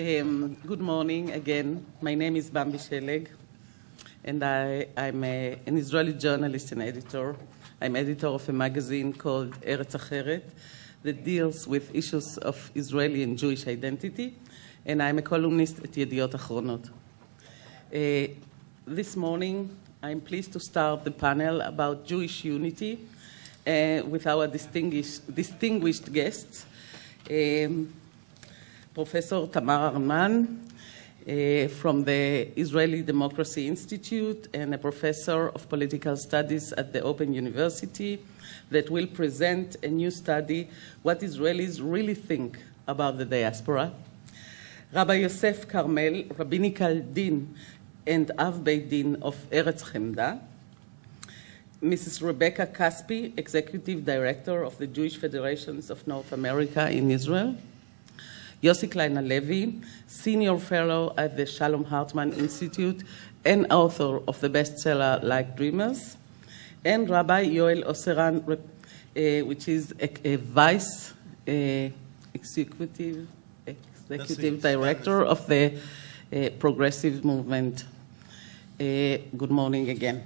Good morning again. My name is Bambi Sheleg, and I'm an Israeli journalist and editor. I'm editor of a magazine called Eretz Acheret that deals with issues of Israeli and Jewish identity, and I'm a columnist at Yediot Achronot. This morning, I'm pleased to start the panel about Jewish unity with our distinguished guests, Professor Tamar Hermann from the Israeli Democracy Institute and a professor of political studies at the Open University that will present a new study, What Israelis Really Think About the Diaspora. Rabbi Yosef Carmel, Rabbinical Dean and Av Beit Din of Eretz Hemdah. Mrs. Rebecca Caspi, Executive Director of the Jewish Federations of North America in Israel. Yossi Klein Halevi, Senior Fellow at the Shalom Hartman Institute and author of the bestseller Like Dreamers. And Rabbi Yoel Oseran, which is a Vice Executive Director of the Progressive Movement. Good morning again.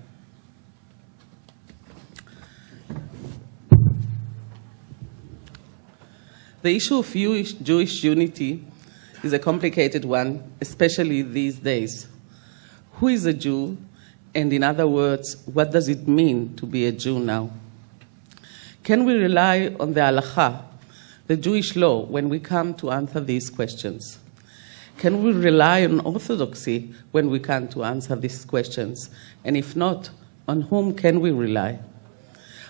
The issue of Jewish unity is a complicated one, especially these days. Who is a Jew? And in other words, what does it mean to be a Jew now? Can we rely on the halacha, the Jewish law, when we come to answer these questions? Can we rely on orthodoxy when we come to answer these questions? And if not, on whom can we rely?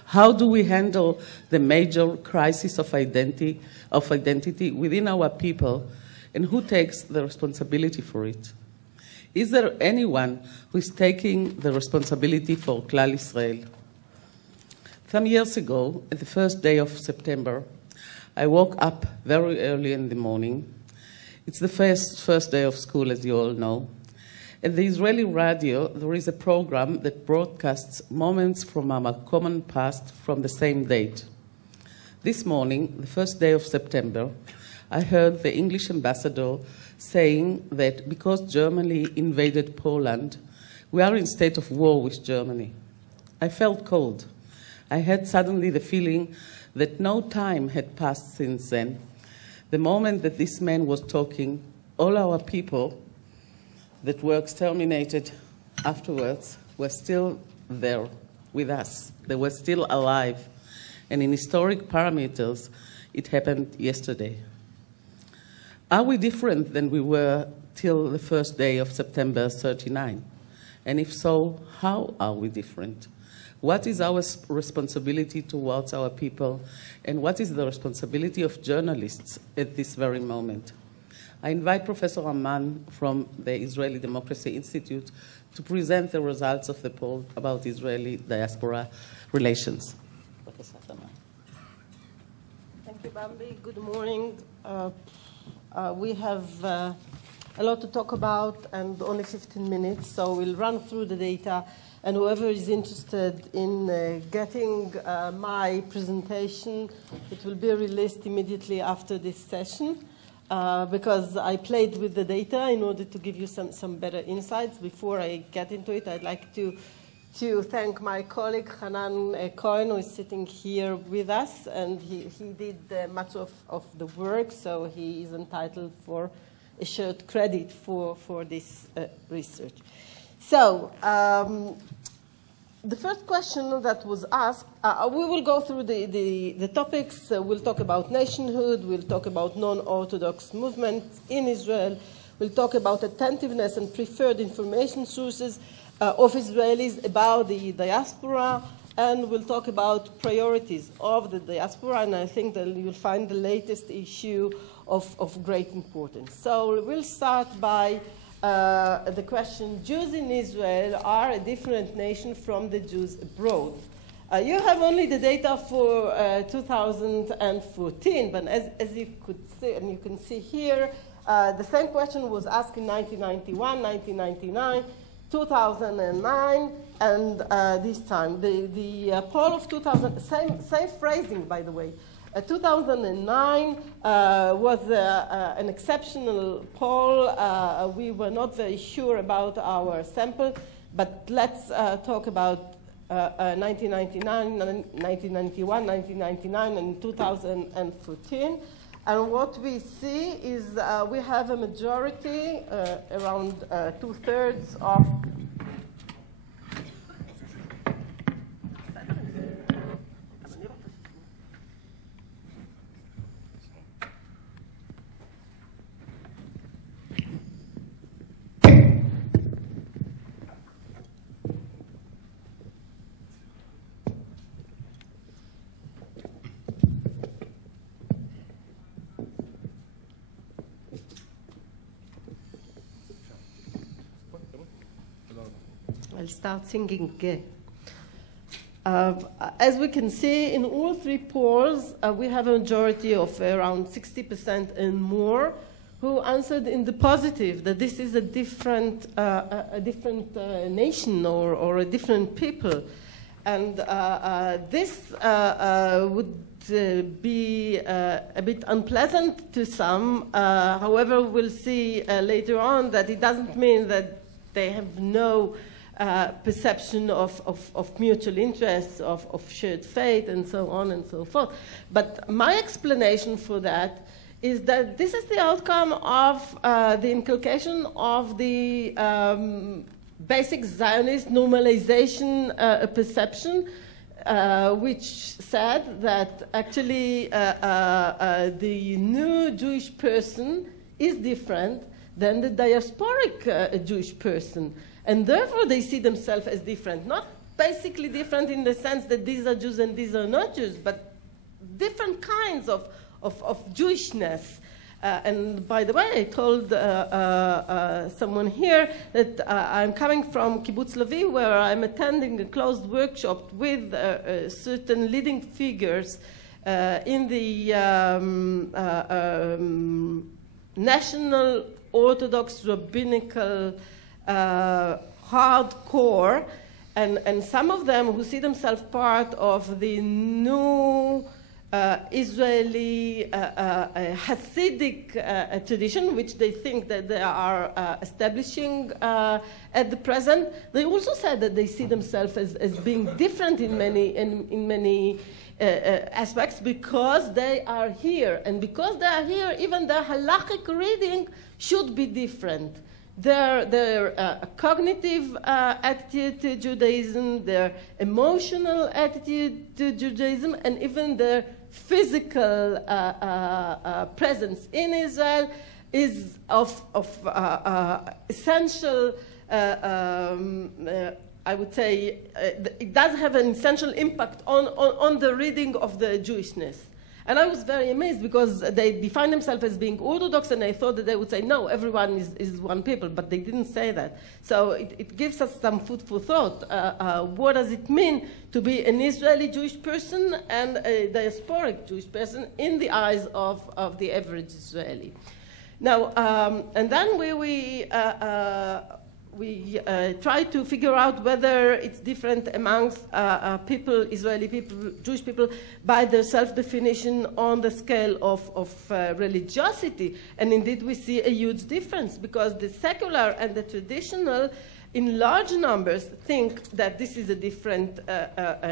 How do we handle the major crisis of identity within our people, and who takes the responsibility for it? Is there anyone who is taking the responsibility for Klal Israel? Some years ago, at the first day of September, I woke up very early in the morning. It's the first day of school, as you all know. At the Israeli radio, there is a program that broadcasts moments from our common past from the same date. This morning, the first day of September, I heard the English ambassador saying that because Germany invaded Poland, we are in state of war with Germany. I felt cold. I had suddenly the feeling that no time had passed since then. The moment that this man was talking, all our people that were exterminated afterwards were still there with us. They were still alive. And in historic parameters, it happened yesterday. Are we different than we were till the first day of September 39? And if so, how are we different? What is our responsibility towards our people? And what is the responsibility of journalists at this very moment? I invite Professor Hermann from the Israeli Democracy Institute to present the results of the poll about Israeli diaspora relations. Professor Hermann. Thank you, Bambi. Good morning. We have a lot to talk about and only 15 minutes, so we'll run through the data. And whoever is interested in getting my presentation, it will be released immediately after this session. Because I played with the data in order to give you some better insights. Before I get into it, I'd like to thank my colleague, Hanan Cohen, who is sitting here with us, and he did much of the work, so he is entitled for a shared credit for this research. So, the first question that was asked, we will go through the topics. We'll talk about nationhood. We'll talk about non-Orthodox movements in Israel. We'll talk about attentiveness and preferred information sources of Israelis about the diaspora. And we'll talk about priorities of the diaspora. And I think that you'll find the latest issue of great importance. So we'll start by the question, Jews in Israel are a different nation from the Jews abroad. You have only the data for 2014, but as you could see, and you can see here, the same question was asked in 1991, 1999, 2009, and this time. The poll of 2000, same phrasing, by the way. 2009 was an exceptional poll. We were not very sure about our sample, but let's talk about 1999, 1991, 1999, and 2014. And what we see is we have a majority, around 2/3 of I'll start singing. As we can see, in all three polls, we have a majority of around 60% and more who answered in the positive, that this is a different nation or a different people. And this would be a bit unpleasant to some. However, we'll see later on that it doesn't mean that they have no perception of mutual interests, of shared fate, and so on and so forth. But my explanation for that is that this is the outcome of the inculcation of the basic Zionist normalization perception, which said that actually the new Jewish person is different than the diasporic Jewish person. And therefore, they see themselves as different. Not basically different in the sense that these are Jews and these are not Jews, but different kinds of Jewishness. And by the way, I told someone here that I'm coming from Kibbutz Levi, where I'm attending a closed workshop with certain leading figures in the National Orthodox Rabbinical hardcore, and some of them who see themselves part of the new Israeli Hasidic tradition, which they think that they are establishing at the present. They also said that they see themselves as being different in many aspects because they are here, and because they are here, even their halachic reading should be different. Their cognitive attitude to Judaism, their emotional attitude to Judaism, and even their physical presence in Israel is of essential, I would say, it does have an essential impact on the reading of the Jewishness. And I was very amazed because they define themselves as being Orthodox, and I thought that they would say, no, everyone is one people, but they didn't say that. So it gives us some food for thought. What does it mean to be an Israeli Jewish person and a diasporic Jewish person in the eyes of the average Israeli? Now, and then we try to figure out whether it's different amongst people, Israeli people, Jewish people, by their self-definition on the scale of religiosity. And indeed, we see a huge difference because the secular and the traditional, in large numbers, think that this is a different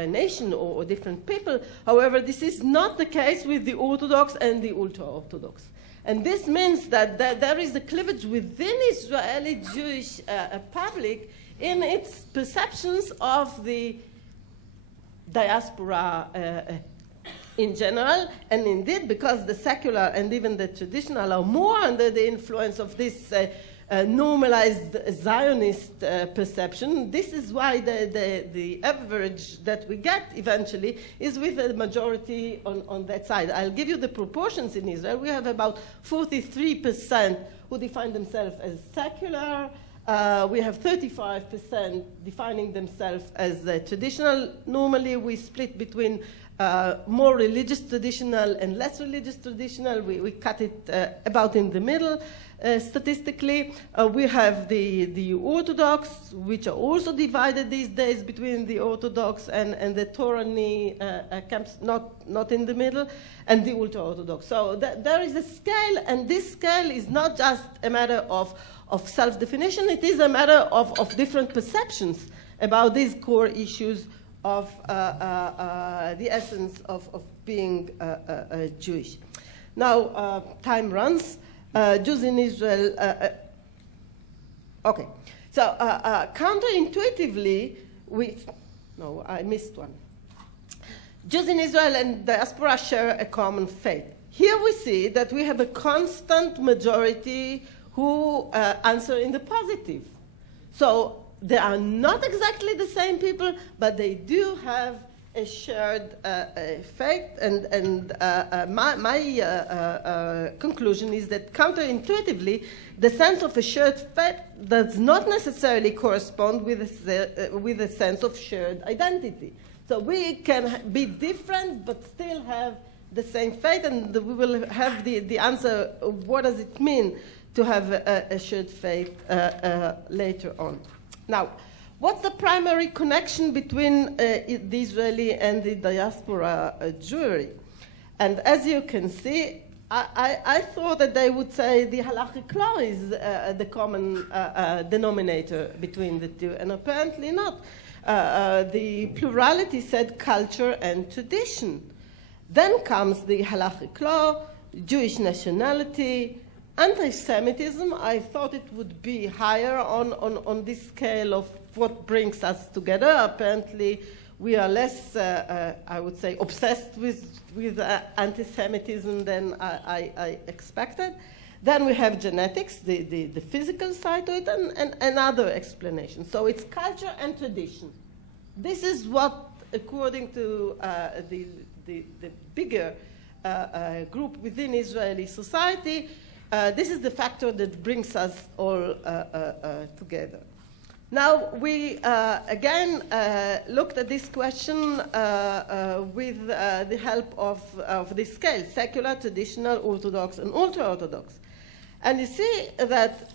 nation or different people. However, this is not the case with the Orthodox and the ultra-Orthodox. And this means that there is a cleavage within Israeli Jewish public in its perceptions of the diaspora in general. And indeed, because the secular and even the traditional are more under the influence of this normalized Zionist perception, this is why the average that we get eventually is with a majority on that side. I'll give you the proportions in Israel. We have about 43% who define themselves as secular. We have 35% defining themselves as traditional. Normally, we split between more religious traditional and less religious traditional. We cut it about in the middle. Statistically, we have the Orthodox, which are also divided these days between the Orthodox and the Torani camps, not in the middle, and the ultra-Orthodox. So there is a scale, and this scale is not just a matter of self-definition, it is a matter of different perceptions about these core issues of the essence of being Jewish. Now, time runs. Jews in Israel, okay. So counterintuitively, no, I missed one. Jews in Israel and diaspora share a common faith. Here we see that we have a constant majority who answer in the positive. So they are not exactly the same people, but they do have a shared faith, and my conclusion is that counterintuitively, the sense of a shared faith does not necessarily correspond with a sense of shared identity. So we can be different but still have the same faith, and we will have the answer, what does it mean to have a shared faith later on. Now, what's the primary connection between the Israeli and the diaspora Jewry? And as you can see, I thought that they would say the halachic law is the common denominator between the two, and apparently not. The plurality said culture and tradition. Then comes the halachic law, Jewish nationality, anti-Semitism. I thought it would be higher on this scale of what brings us together. Apparently, we are less, I would say, obsessed with anti-Semitism than I expected. Then we have genetics, the physical side to it, and other explanations. So it's culture and tradition. This is what, according to the bigger group within Israeli society, this is the factor that brings us all together. Now, we again looked at this question with the help of this scale, secular, traditional, Orthodox, and ultra-Orthodox. And you see that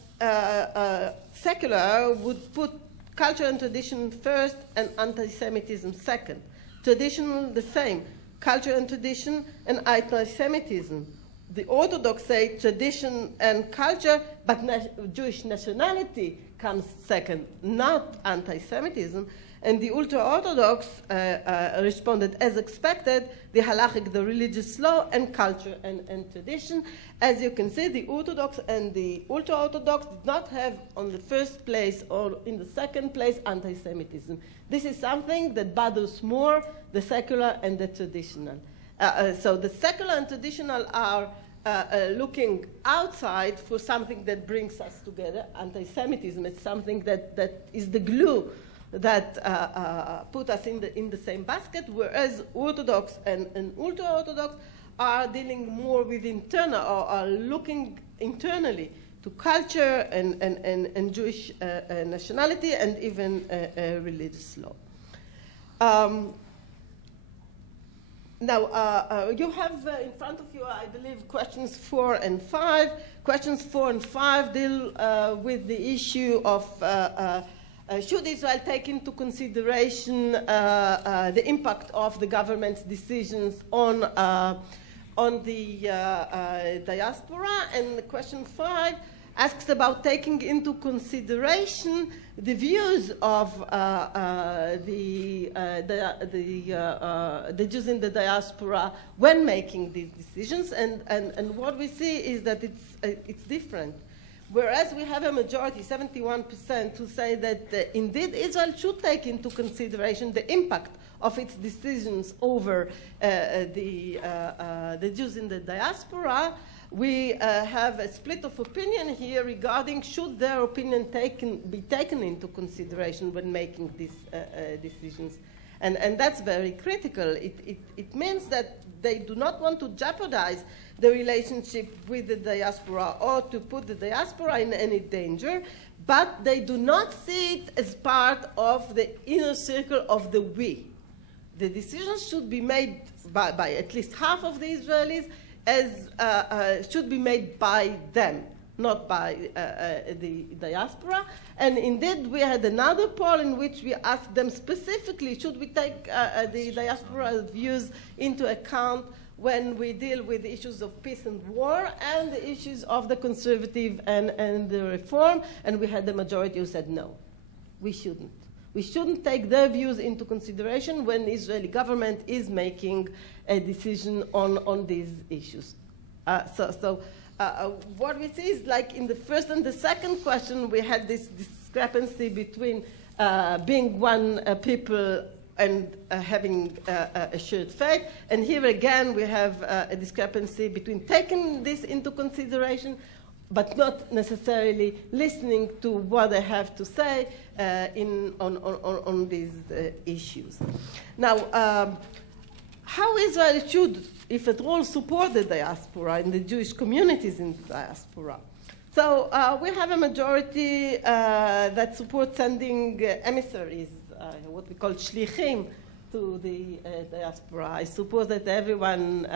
secular would put culture and tradition first and anti-Semitism second. Traditional, the same. Culture and tradition and anti-Semitism. The Orthodox say tradition and culture, but Jewish nationality comes second, not anti-Semitism. And the ultra-Orthodox responded as expected, the halachic, the religious law, and culture and tradition. As you can see, the Orthodox and the ultra-Orthodox did not have on the first place or in the second place anti-Semitism. This is something that bothers more the secular and the traditional. So the secular and traditional are looking outside for something that brings us together. Anti-Semitism is something that is the glue that put us in the same basket, whereas Orthodox and ultra-Orthodox are dealing more with internal, or are looking internally to culture and Jewish nationality and even religious law. Now, you have in front of you, I believe, questions 4 and 5. Questions 4 and 5 deal with the issue of should Israel take into consideration the impact of the government's decisions on the diaspora? And question 5 asks about taking into consideration the views of the Jews in the diaspora when making these decisions. And what we see is that it's different. Whereas we have a majority, 71%, who say that indeed Israel should take into consideration the impact of its decisions over the Jews in the diaspora, we have a split of opinion here regarding should their opinion be taken into consideration when making these decisions. And that's very critical. It means that they do not want to jeopardize the relationship with the diaspora or to put the diaspora in any danger, but they do not see it as part of the inner circle of the we. the decisions should be made by at least half of the Israelis, should be made by them, not by the diaspora. And indeed, we had another poll in which we asked them specifically, should we take the diaspora's views into account when we deal with issues of peace and war and the issues of the conservative and the reform? And we had the majority who said no, we shouldn't. We shouldn't take their views into consideration when the Israeli government is making a decision on these issues. What we see is, like in the first and the second question, we had this discrepancy between being one people and having a shared fate. And here again, we have a discrepancy between taking this into consideration, but not necessarily listening to what they have to say on these issues. Now, how Israel should, if at all, support the diaspora and the Jewish communities in the diaspora? So we have a majority that supports sending emissaries, what we call shlichim, to the diaspora. I suppose that everyone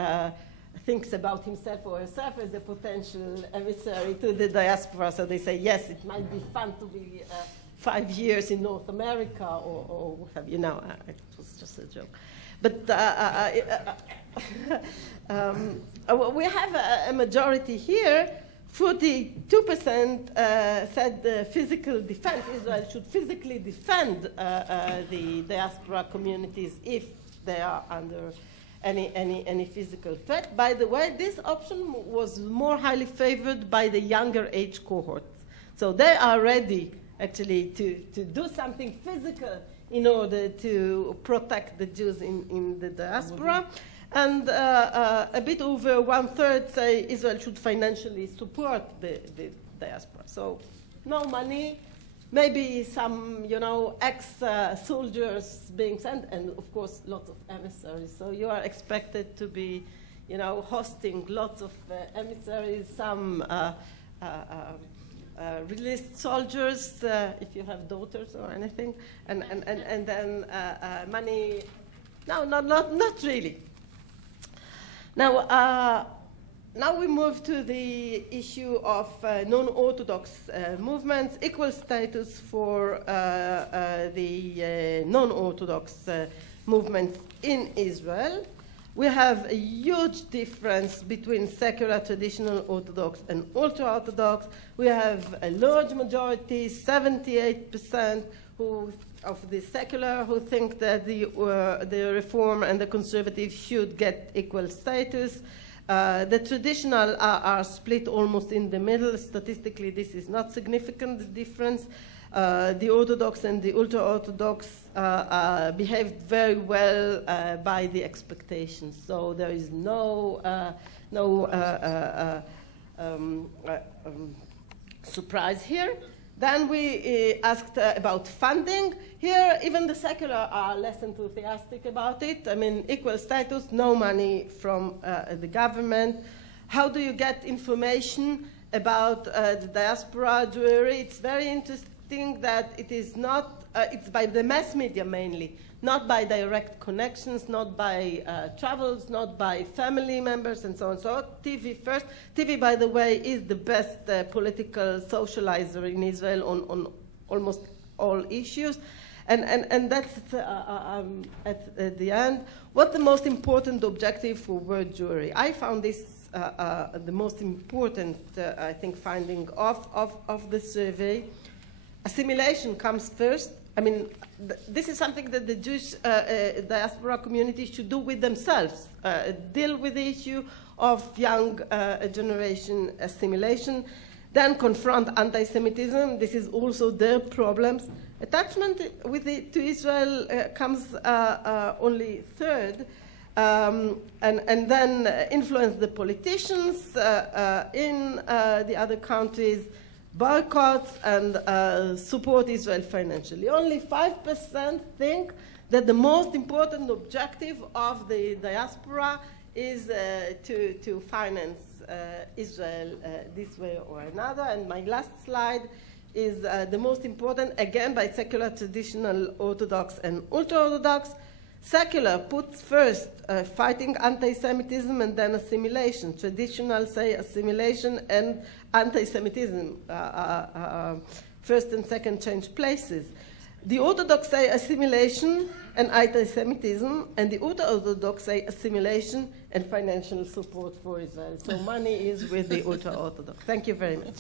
thinks about himself or herself as a potential emissary to the diaspora. So they say, yes, it might be fun to be 5 years in North America or what have you. No, it was just a joke. But we have a majority here. 42% said physical defense. Israel should physically defend the diaspora communities if they are under any physical threat. By the way, this option was more highly favored by the younger age cohorts. So they are ready, actually, to do something physical in order to protect the Jews in the diaspora. And a bit over 1/3 say Israel should financially support the diaspora. So no money, maybe some, ex-soldiers being sent, and of course lots of emissaries. So you are expected to be, hosting lots of emissaries, some released soldiers, if you have daughters or anything, and then money. No, not really. Now we move to the issue of non-Orthodox movements, equal status for the non-Orthodox movements in Israel. We have a huge difference between secular, traditional Orthodox, and ultra-Orthodox. We have a large majority, 78%, of the secular who think that the reform and the conservative should get equal status. The traditional are split almost in the middle. Statistically, this is not significant, the difference. The Orthodox and the ultra-Orthodox behaved very well by the expectations. So there is no surprise here. Then we asked about funding. Here, even the secular are less enthusiastic about it. I mean, equal status, no money from the government. How do you get information about the diaspora Jewry? It's very interesting that it is not, it's by the mass media mainly, not by direct connections, not by travels, not by family members, and so on. So TV first. TV, by the way, is the best political socializer in Israel on almost all issues. And that's at the end. What's the most important objective for world Jewry? I found this the most important, I think, finding of the survey. Assimilation comes first. I mean, this is something that the Jewish diaspora community should do with themselves, deal with the issue of young generation assimilation, then confront anti-Semitism. This is also their problems. Attachment to Israel comes only third, and then influence the politicians in the other countries, boycotts, and support Israel financially. Only 5% think that the most important objective of the diaspora is to finance Israel this way or another. And my last slide is the most important, again, by secular, traditional, Orthodox, and ultra-Orthodox. Secular puts first fighting anti-Semitism and then assimilation. Traditional say assimilation and anti-Semitism. First and second change places. The Orthodox say assimilation and anti-Semitism, and the ultra-Orthodox say assimilation and financial support for Israel. So money is with the ultra-Orthodox. Thank you very much.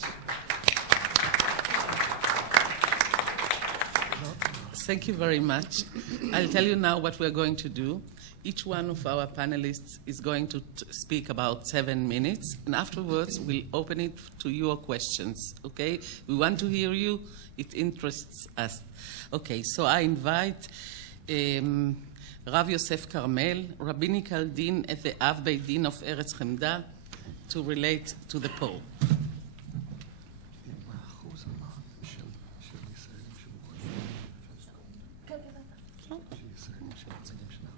Thank you very much. I'll tell you now what we're going to do. Each one of our panelists is going to speak about 7 minutes, and afterwards we'll open it to your questions, okay? We want to hear you. It interests us. Okay, so I invite Rav Yosef Carmel, Rabbinical Dean at the Beit Din of Eretz Hemdah, to relate to the poll.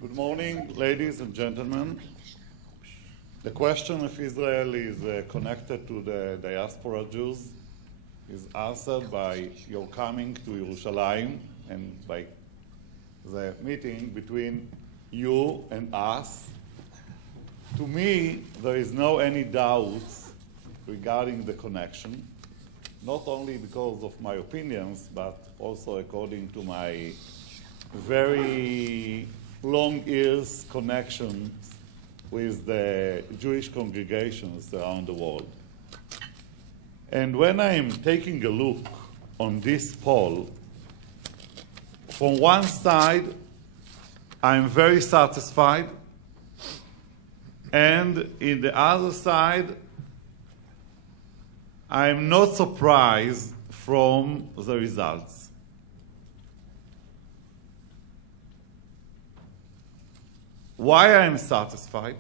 Good morning, ladies and gentlemen. The question if Israel is connected to the diaspora Jews is answered by your coming to Yerushalayim and by the meeting between you and us. To me, there is no any doubts regarding the connection, not only because of my opinions, but also according to my very long years connections with the Jewish congregations around the world. And when I am taking a look on this poll, from one side, I am very satisfied, and in the other side, I am not surprised from the results. Why I am satisfied?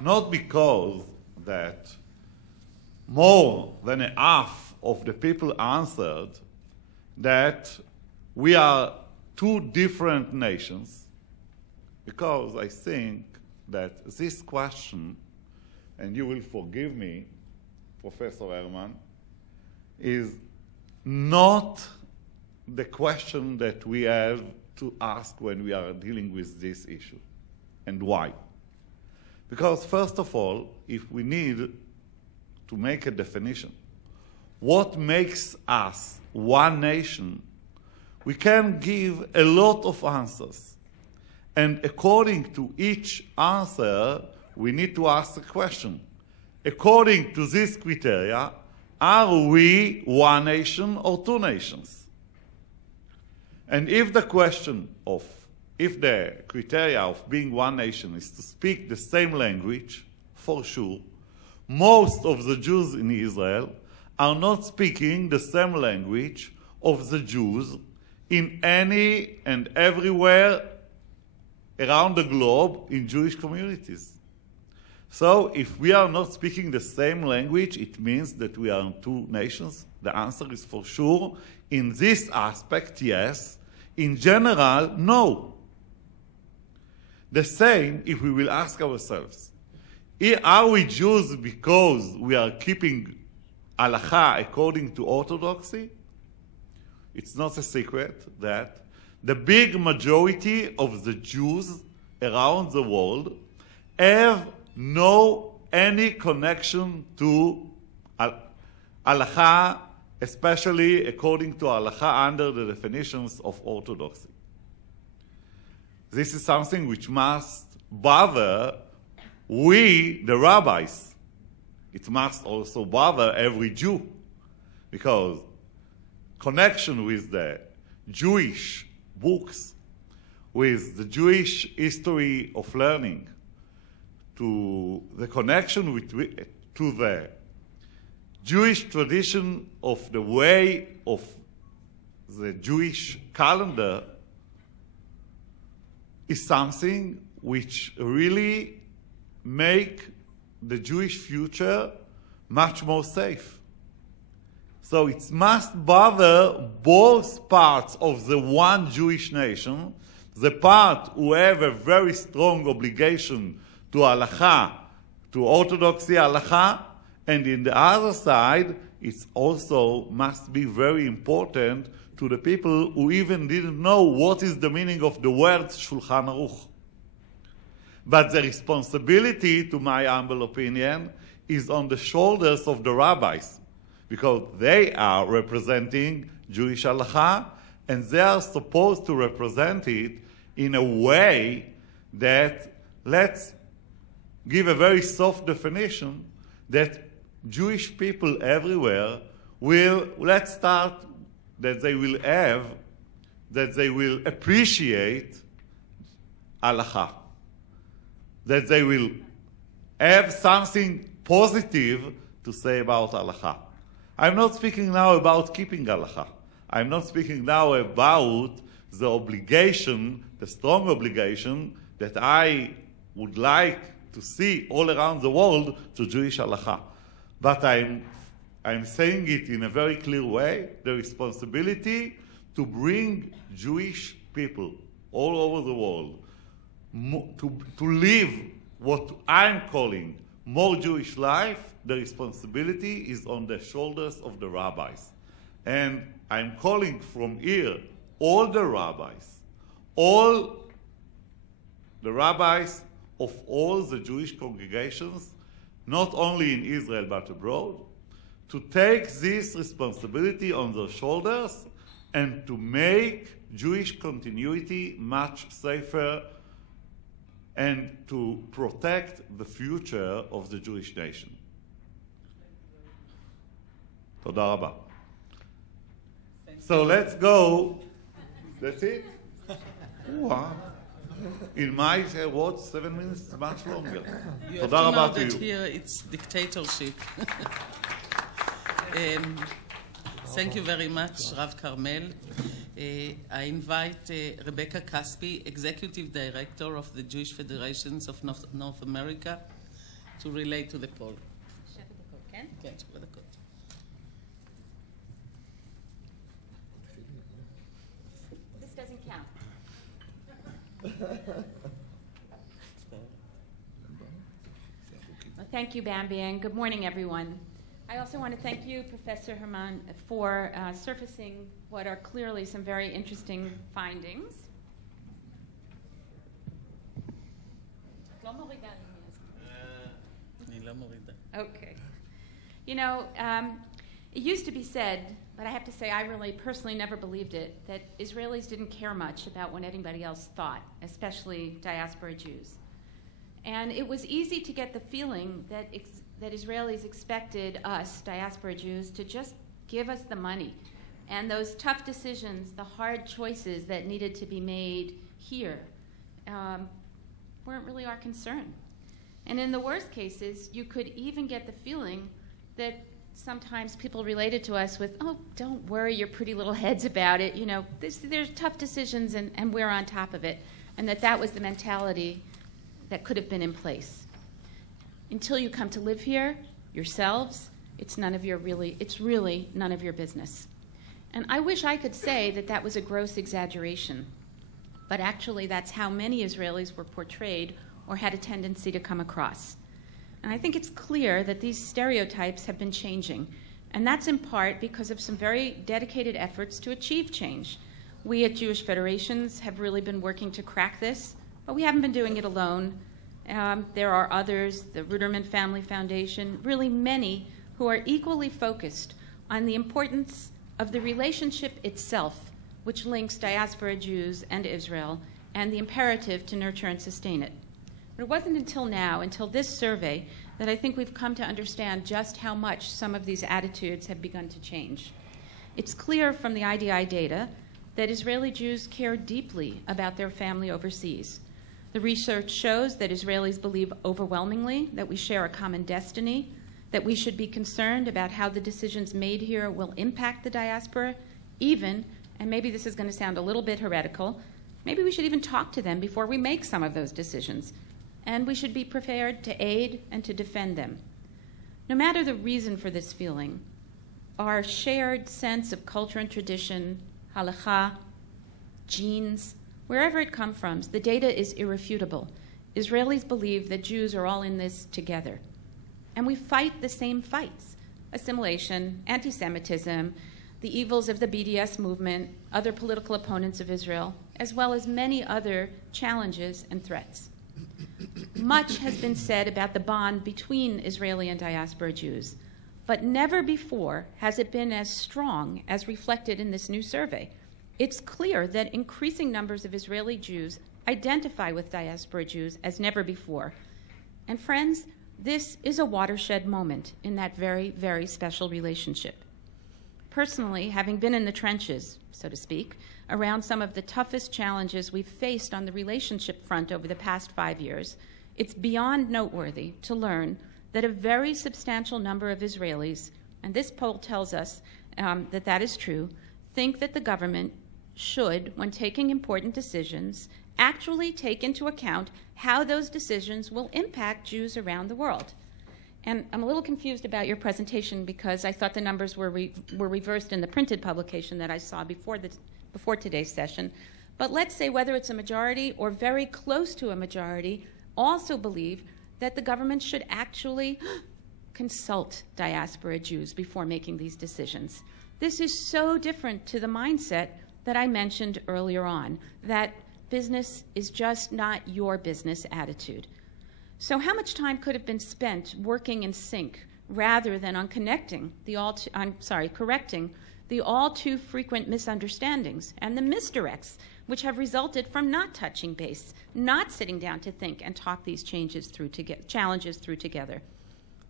Not because that more than half of the people answered that we are two different nations, because I think that this question, and you will forgive me, Professor Hermann, is not the question that we have to ask when we are dealing with this issue. And why? Because first of all, if we need to make a definition, what makes us one nation, we can give a lot of answers. And according to each answer, we need to ask the question. According to this criteria, are we one nation or two nations? And if the question of if the criteria of being one nation is to speak the same language, for sure, most of the Jews in Israel are not speaking the same language of the Jews in any and everywhere around the globe in Jewish communities. So if we are not speaking the same language, it means that we are two nations. The answer is for sure. In this aspect, yes. In general, no. The same if we will ask ourselves, are we Jews because we are keeping halacha according to orthodoxy? It's not a secret that the big majority of the Jews around the world have no any connection to halacha, especially according to halacha under the definitions of orthodoxy. This is something which must bother we, the rabbis. It must also bother every Jew, because connection with the Jewish books, with the Jewish history of learning, to the connection to the Jewish tradition of the way of the Jewish calendar is something which really make the Jewish future much more safe. So it must bother both parts of the one Jewish nation, the part who have a very strong obligation to halacha, to orthodoxy halacha, and in the other side, it also must be very important to the people who even didn't know what is the meaning of the word Shulchan Aruch. But the responsibility, to my humble opinion, is on the shoulders of the rabbis, because they are representing Jewish halacha, and they are supposed to represent it in a way that, let's give a very soft definition, that Jewish people everywhere will, let's start, that they will have, that they will appreciate halacha, that they will have something positive to say about halacha. I'm not speaking now about keeping halacha. I'm not speaking now about the obligation, the strong obligation that I would like to see all around the world to Jewish halacha. But I'm saying it in a very clear way, the responsibility to bring Jewish people all over the world to live what I'm calling more Jewish life. The responsibility is on the shoulders of the rabbis. And I'm calling from here all the rabbis, all the rabbis of all the Jewish congregations, not only in Israel but abroad, to take this responsibility on their shoulders and to make Jewish continuity much safer and to protect the future of the Jewish nation. Toda rabba. So let's go. That's it? Wow. In my words, 7 minutes is much longer. You have to know that here it's dictatorship. Thank you very much, Rav Carmel. I invite Rebecca Caspi, Executive Director of the Jewish Federations of North America, to relate to the poll. This doesn't count. Well, thank you, Bambi, and good morning, everyone. I also want to thank you, Professor Hermann, for surfacing what are clearly some very interesting findings. Okay. You know, it used to be said, but I have to say I really personally never believed it, that Israelis didn't care much about what anybody else thought, especially diaspora Jews. And it was easy to get the feeling that that Israelis expected us, diaspora Jews, to just give us the money. And those tough decisions, the hard choices that needed to be made here, weren't really our concern. And in the worst cases, you could even get the feeling that sometimes people related to us with, oh, don't worry your pretty little heads about it. You know, there's tough decisions and we're on top of it. And that was the mentality that could have been in place. Until you come to live here yourselves, it's really none of your business. And I wish I could say that was a gross exaggeration, but actually that's how many Israelis were portrayed or had a tendency to come across. And I think it's clear that these stereotypes have been changing, and that's in part because of some very dedicated efforts to achieve change. We at Jewish Federations have really been working to crack this, but we haven't been doing it alone. There are others, the Ruderman Family Foundation, really many who are equally focused on the importance of the relationship itself, which links diaspora Jews and Israel, and the imperative to nurture and sustain it. But it wasn't until now, until this survey, that I think we've come to understand just how much some of these attitudes have begun to change. It's clear from the IDI data that Israeli Jews care deeply about their family overseas. The research shows that Israelis believe overwhelmingly that we share a common destiny, that we should be concerned about how the decisions made here will impact the diaspora, even, and maybe this is going to sound a little bit heretical, maybe we should even talk to them before we make some of those decisions, and we should be prepared to aid and to defend them. No matter the reason for this feeling, our shared sense of culture and tradition, halakha, genes, wherever it comes from, the data is irrefutable. Israelis believe that Jews are all in this together. And we fight the same fights. assimilation, anti-Semitism, the evils of the BDS movement, other political opponents of Israel, as well as many other challenges and threats. Much has been said about the bond between Israeli and diaspora Jews, but never before has it been as strong as reflected in this new survey. It's clear that increasing numbers of Israeli Jews identify with diaspora Jews as never before. And friends, this is a watershed moment in that very, very special relationship. Personally, having been in the trenches, so to speak, around some of the toughest challenges we've faced on the relationship front over the past 5 years, it's beyond noteworthy to learn that a very substantial number of Israelis, and this poll tells us that that is true, think that the government should, when taking important decisions, actually take into account how those decisions will impact Jews around the world. And I'm a little confused about your presentation because I thought the numbers were reversed in the printed publication that I saw before today's session. But let's say whether it's a majority or very close to a majority also believe that the government should actually consult diaspora Jews before making these decisions. This is so different to the mindset that I mentioned earlier on, that business is just not your business attitude. So how much time could have been spent working in sync rather than on correcting the all too frequent misunderstandings and the misdirects which have resulted from not touching base, not sitting down to think and talk these challenges through together.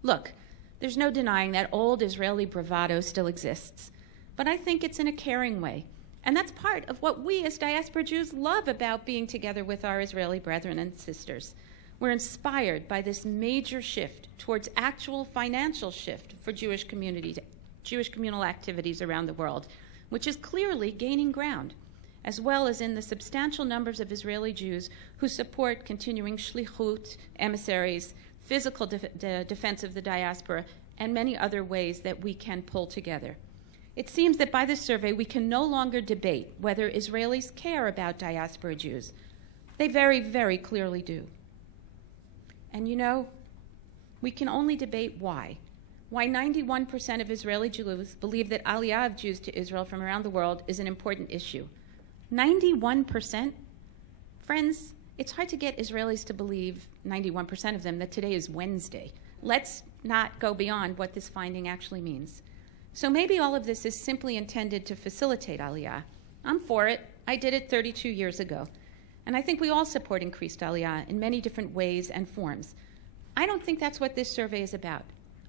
Look, there's no denying that old Israeli bravado still exists, but I think it's in a caring way. And that's part of what we as diaspora Jews love about being together with our Israeli brethren and sisters. We're inspired by this major shift towards actual financial shift for Jewish communal activities around the world, which is clearly gaining ground, as well as in the substantial numbers of Israeli Jews who support continuing shlichut, emissaries, physical defense of the diaspora, and many other ways that we can pull together. It seems that by this survey we can no longer debate whether Israelis care about diaspora Jews. They very, very clearly do. And you know, we can only debate why. Why 91% of Israeli Jews believe that aliyah of Jews to Israel from around the world is an important issue. 91%? Friends, it's hard to get Israelis to believe, 91% of them, that today is Wednesday. Let's not go beyond what this finding actually means. So maybe all of this is simply intended to facilitate aliyah. I'm for it. I did it 32 years ago. And I think we all support increased aliyah in many different ways and forms. I don't think that's what this survey is about.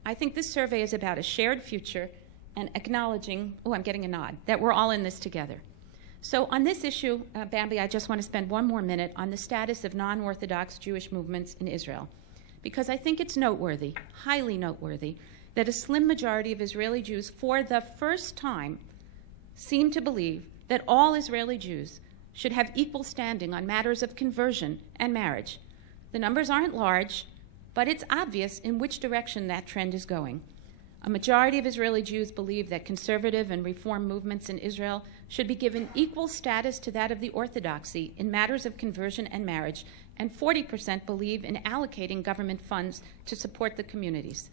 I think this survey is about a shared future and acknowledging, oh, I'm getting a nod, that we're all in this together. So on this issue, Bambi, I just want to spend one more minute on the status of non-Orthodox Jewish movements in Israel, because I think it's noteworthy, highly noteworthy, that a slim majority of Israeli Jews, for the first time, seem to believe that all Israeli Jews should have equal standing on matters of conversion and marriage. The numbers aren't large, but it's obvious in which direction that trend is going. A majority of Israeli Jews believe that conservative and reform movements in Israel should be given equal status to that of the Orthodoxy in matters of conversion and marriage, and 40% believe in allocating government funds to support the communities.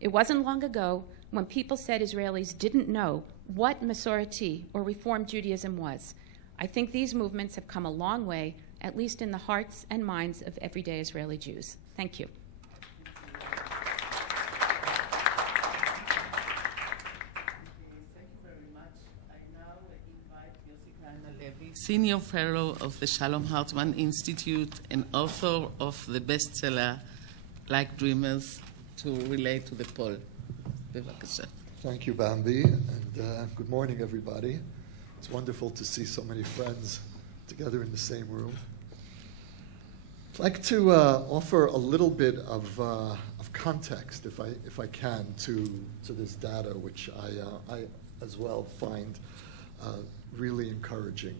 It wasn't long ago when people said Israelis didn't know what Masorti or Reform Judaism was. I think these movements have come a long way, at least in the hearts and minds of everyday Israeli Jews. Thank you. Senior Fellow of the Shalom Hartman Institute and author of the bestseller, Like Dreamers, to relate to the poll. Bevakasha. Thank you, Bambi, and good morning, everybody. It's wonderful to see so many friends together in the same room. I'd like to offer a little bit of context, if I can, to this data, which I as well find really encouraging,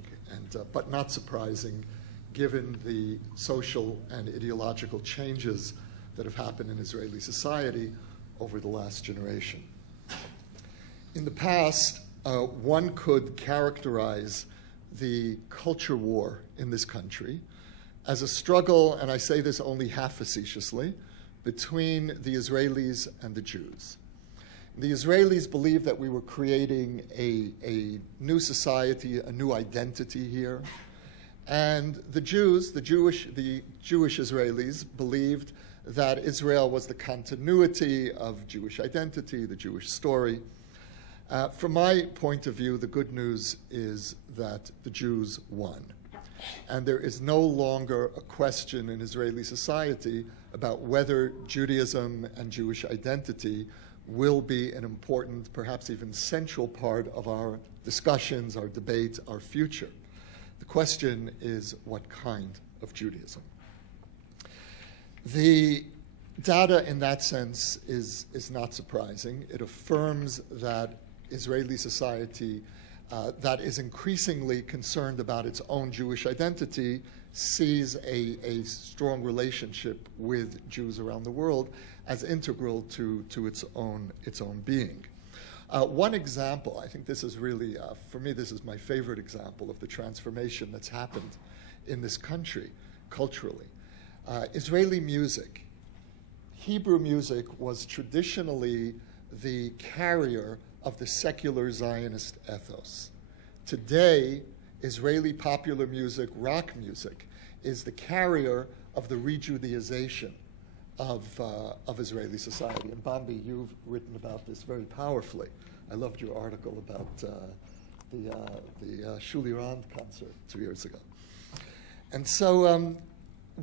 but not surprising, given the social and ideological changes that have happened in Israeli society over the last generation. In the past, one could characterize the culture war in this country as a struggle, and I say this only half facetiously, between the Israelis and the Jews. The Israelis believed that we were creating a new society, a new identity here. And the Jews, the Jewish Israelis, believed that Israel was the continuity of Jewish identity, the Jewish story. From my point of view, the good news is that the Jews won. And there is no longer a question in Israeli society about whether Judaism and Jewish identity will be an important, perhaps even central part of our discussions, our debate, our future. The question is, what kind of Judaism? The data in that sense is not surprising. It affirms that Israeli society that is increasingly concerned about its own Jewish identity sees a strong relationship with Jews around the world as integral to its own being. One example, I think this is really, for me, this is my favorite example of the transformation that's happened in this country culturally. Israeli music. Hebrew music was traditionally the carrier of the secular Zionist ethos. Today, Israeli popular music, rock music, is the carrier of the re-Judaization of Israeli society. And Bambi, you've written about this very powerfully. I loved your article about the Shuli Rand concert 2 years ago. And so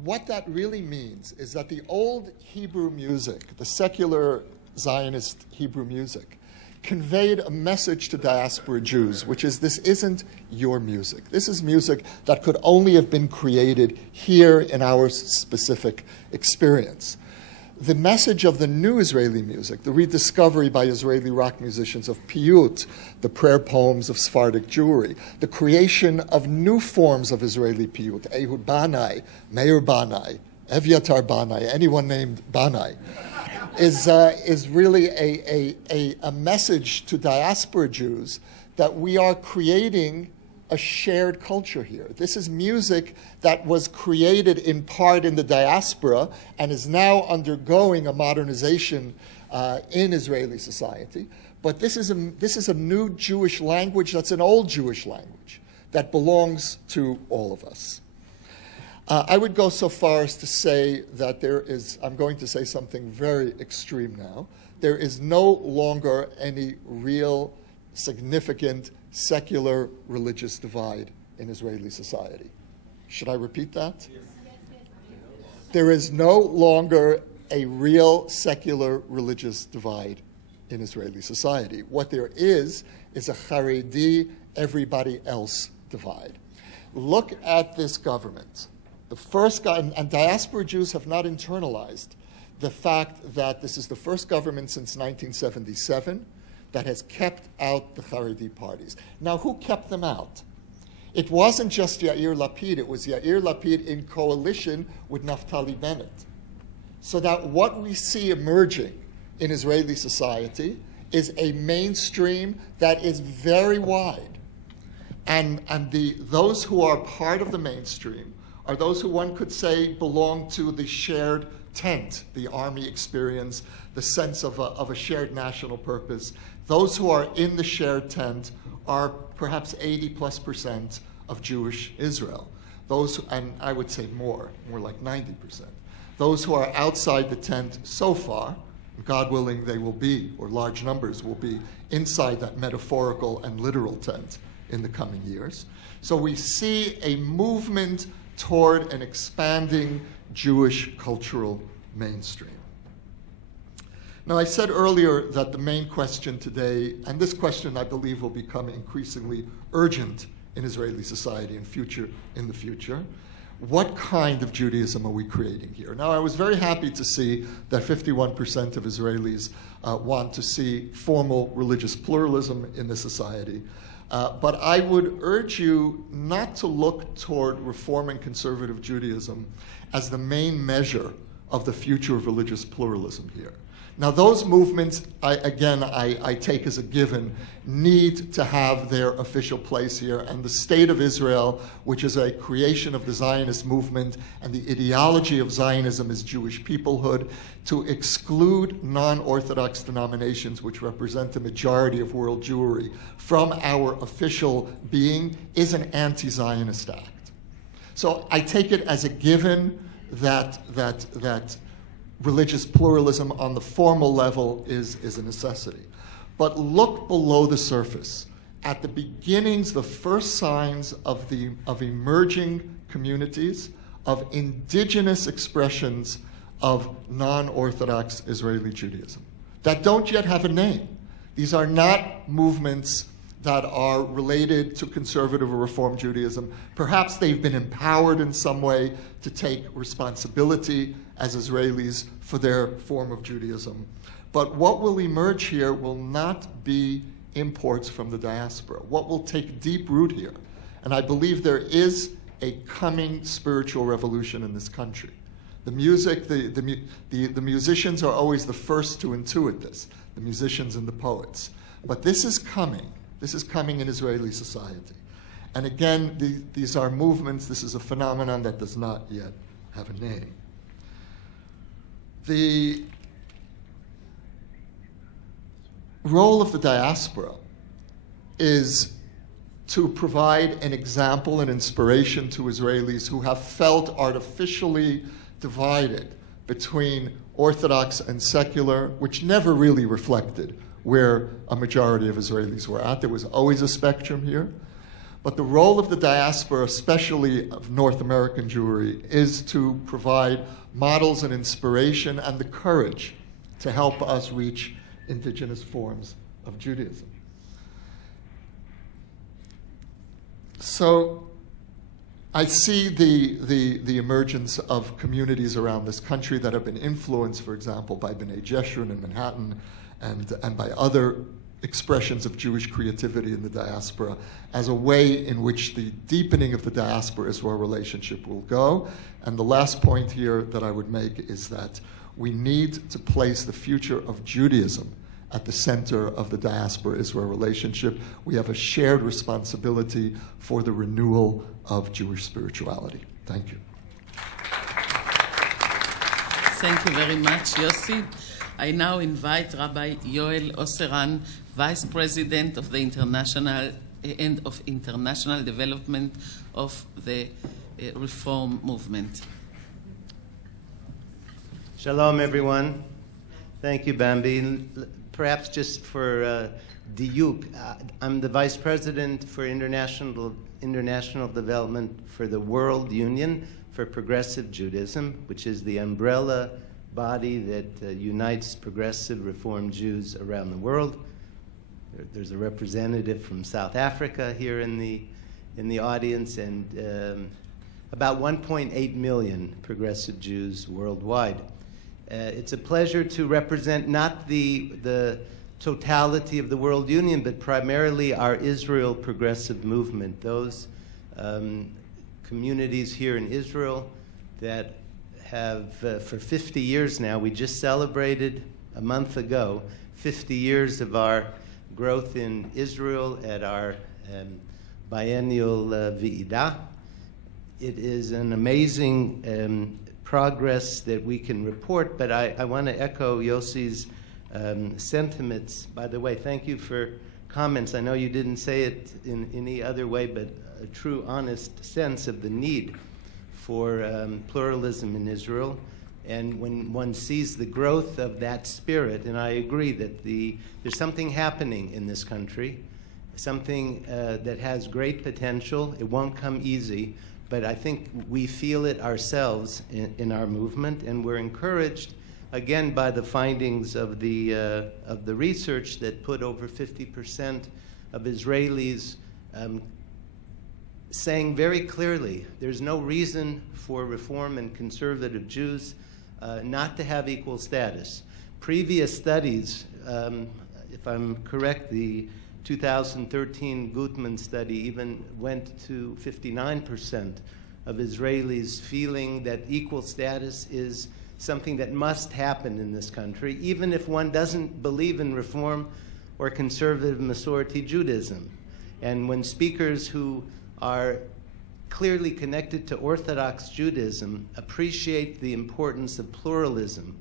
what that really means is that the old Hebrew music, the secular Zionist Hebrew music, conveyed a message to diaspora Jews, which is, this isn't your music. This is music that could only have been created here in our specific experience. The message of the new Israeli music, the rediscovery by Israeli rock musicians of piyut, the prayer poems of Sephardic Jewry, the creation of new forms of Israeli piyut, Ehud Banai, Meir Banai, Evyatar Banai, anyone named Banai, is really a message to diaspora Jews that we are creating a shared culture here. This is music that was created in part in the diaspora and is now undergoing a modernization in Israeli society. But this is a new Jewish language that's an old Jewish language that belongs to all of us. I would go so far as to say that I'm going to say something very extreme now, there is no longer any real significant secular religious divide in Israeli society. Should I repeat that? Yes. There is no longer a real secular religious divide in Israeli society. What there is a Haredi, everybody else divide. Look at this government. The first guy, and diaspora Jews have not internalized the fact that this is the first government since 1977 that has kept out the Haredi parties. Now, who kept them out? It wasn't just Yair Lapid. It was Yair Lapid in coalition with Naftali Bennett. So that what we see emerging in Israeli society is a mainstream that is very wide. And those who are part of the mainstream are those who one could say belong to the shared tent, the army experience, the sense of a shared national purpose. Those who are in the shared tent are perhaps 80+% of Jewish Israel. Those, and I would say more like 90%. Those who are outside the tent so far, God willing they will be, or large numbers will be, inside that metaphorical and literal tent in the coming years. So we see a movement toward an expanding Jewish cultural mainstream. Now, I said earlier that the main question today, and this question I believe will become increasingly urgent in Israeli society in the future, what kind of Judaism are we creating here? Now, I was very happy to see that 51% of Israelis want to see formal religious pluralism in the society. But I would urge you not to look toward reforming conservative Judaism as the main measure of the future of religious pluralism here. Now, those movements, I take as a given, need to have their official place here. And the State of Israel, which is a creation of the Zionist movement, and the ideology of Zionism is Jewish peoplehood, to exclude non-Orthodox denominations, which represent the majority of world Jewry, from our official being, is an anti-Zionist act. So I take it as a given that religious pluralism on the formal level is a necessity. But look below the surface. At the beginnings, the first signs of emerging communities, of indigenous expressions of non-Orthodox Israeli Judaism that don't yet have a name. These are not movements that are related to conservative or Reform Judaism. Perhaps they've been empowered in some way to take responsibility as Israelis for their form of Judaism. But what will emerge here will not be imports from the diaspora. What will take deep root here, and I believe there is a coming spiritual revolution in this country. The music, the musicians are always the first to intuit this, the musicians and the poets. But this is coming. This is coming in Israeli society. And again, these are movements. This is a phenomenon that does not yet have a name. The role of the diaspora is to provide an example and inspiration to Israelis who have felt artificially divided between Orthodox and secular, which never really reflected where a majority of Israelis were at. There was always a spectrum here. But the role of the diaspora, especially of North American Jewry, is to provide models and inspiration and the courage to help us reach indigenous forms of Judaism. So I see the emergence of communities around this country that have been influenced, for example, by B'nai Jeshurun in Manhattan and by other expressions of Jewish creativity in the diaspora as a way in which the deepening of the diaspora-Israel relationship will go. And the last point here that I would make is that we need to place the future of Judaism at the center of the diaspora-Israel relationship. We have a shared responsibility for the renewal of Jewish spirituality. Thank you. Thank you very much, Yossi. I now invite Rabbi Yoel Osseran, Vice President of the International Development of the Reform Movement. Shalom, everyone. Thank you, Bambi. Perhaps just for diuk, I'm the Vice President for International Development for the World Union for Progressive Judaism, which is the umbrella body that unites progressive Reform Jews around the world. There's a representative from South Africa here in the audience, and about 1.8 million progressive Jews worldwide. It's a pleasure to represent not the totality of the World Union, but primarily our Israel progressive movement, those communities here in Israel that have, for 50 years now, we just celebrated a month ago 50 years of our growth in Israel at our biennial V'idah. It is an amazing progress that we can report, but I want to echo Yossi's sentiments. By the way, thank you for comments. I know you didn't say it in any other way, but a true, honest sense of the need for pluralism in Israel. And when one sees the growth of that spirit, and I agree that there's something happening in this country, something that has great potential. It won't come easy, but I think we feel it ourselves in our movement, and we're encouraged, again, by the findings of the research that put over 50% of Israelis saying very clearly there's no reason for Reform and conservative Jews not to have equal status. Previous studies, if I'm correct, the 2013 Gutman study even went to 59% of Israelis feeling that equal status is something that must happen in this country, even if one doesn't believe in Reform or conservative Masorti Judaism. And when speakers who are clearly connected to Orthodox Judaism appreciate the importance of pluralism,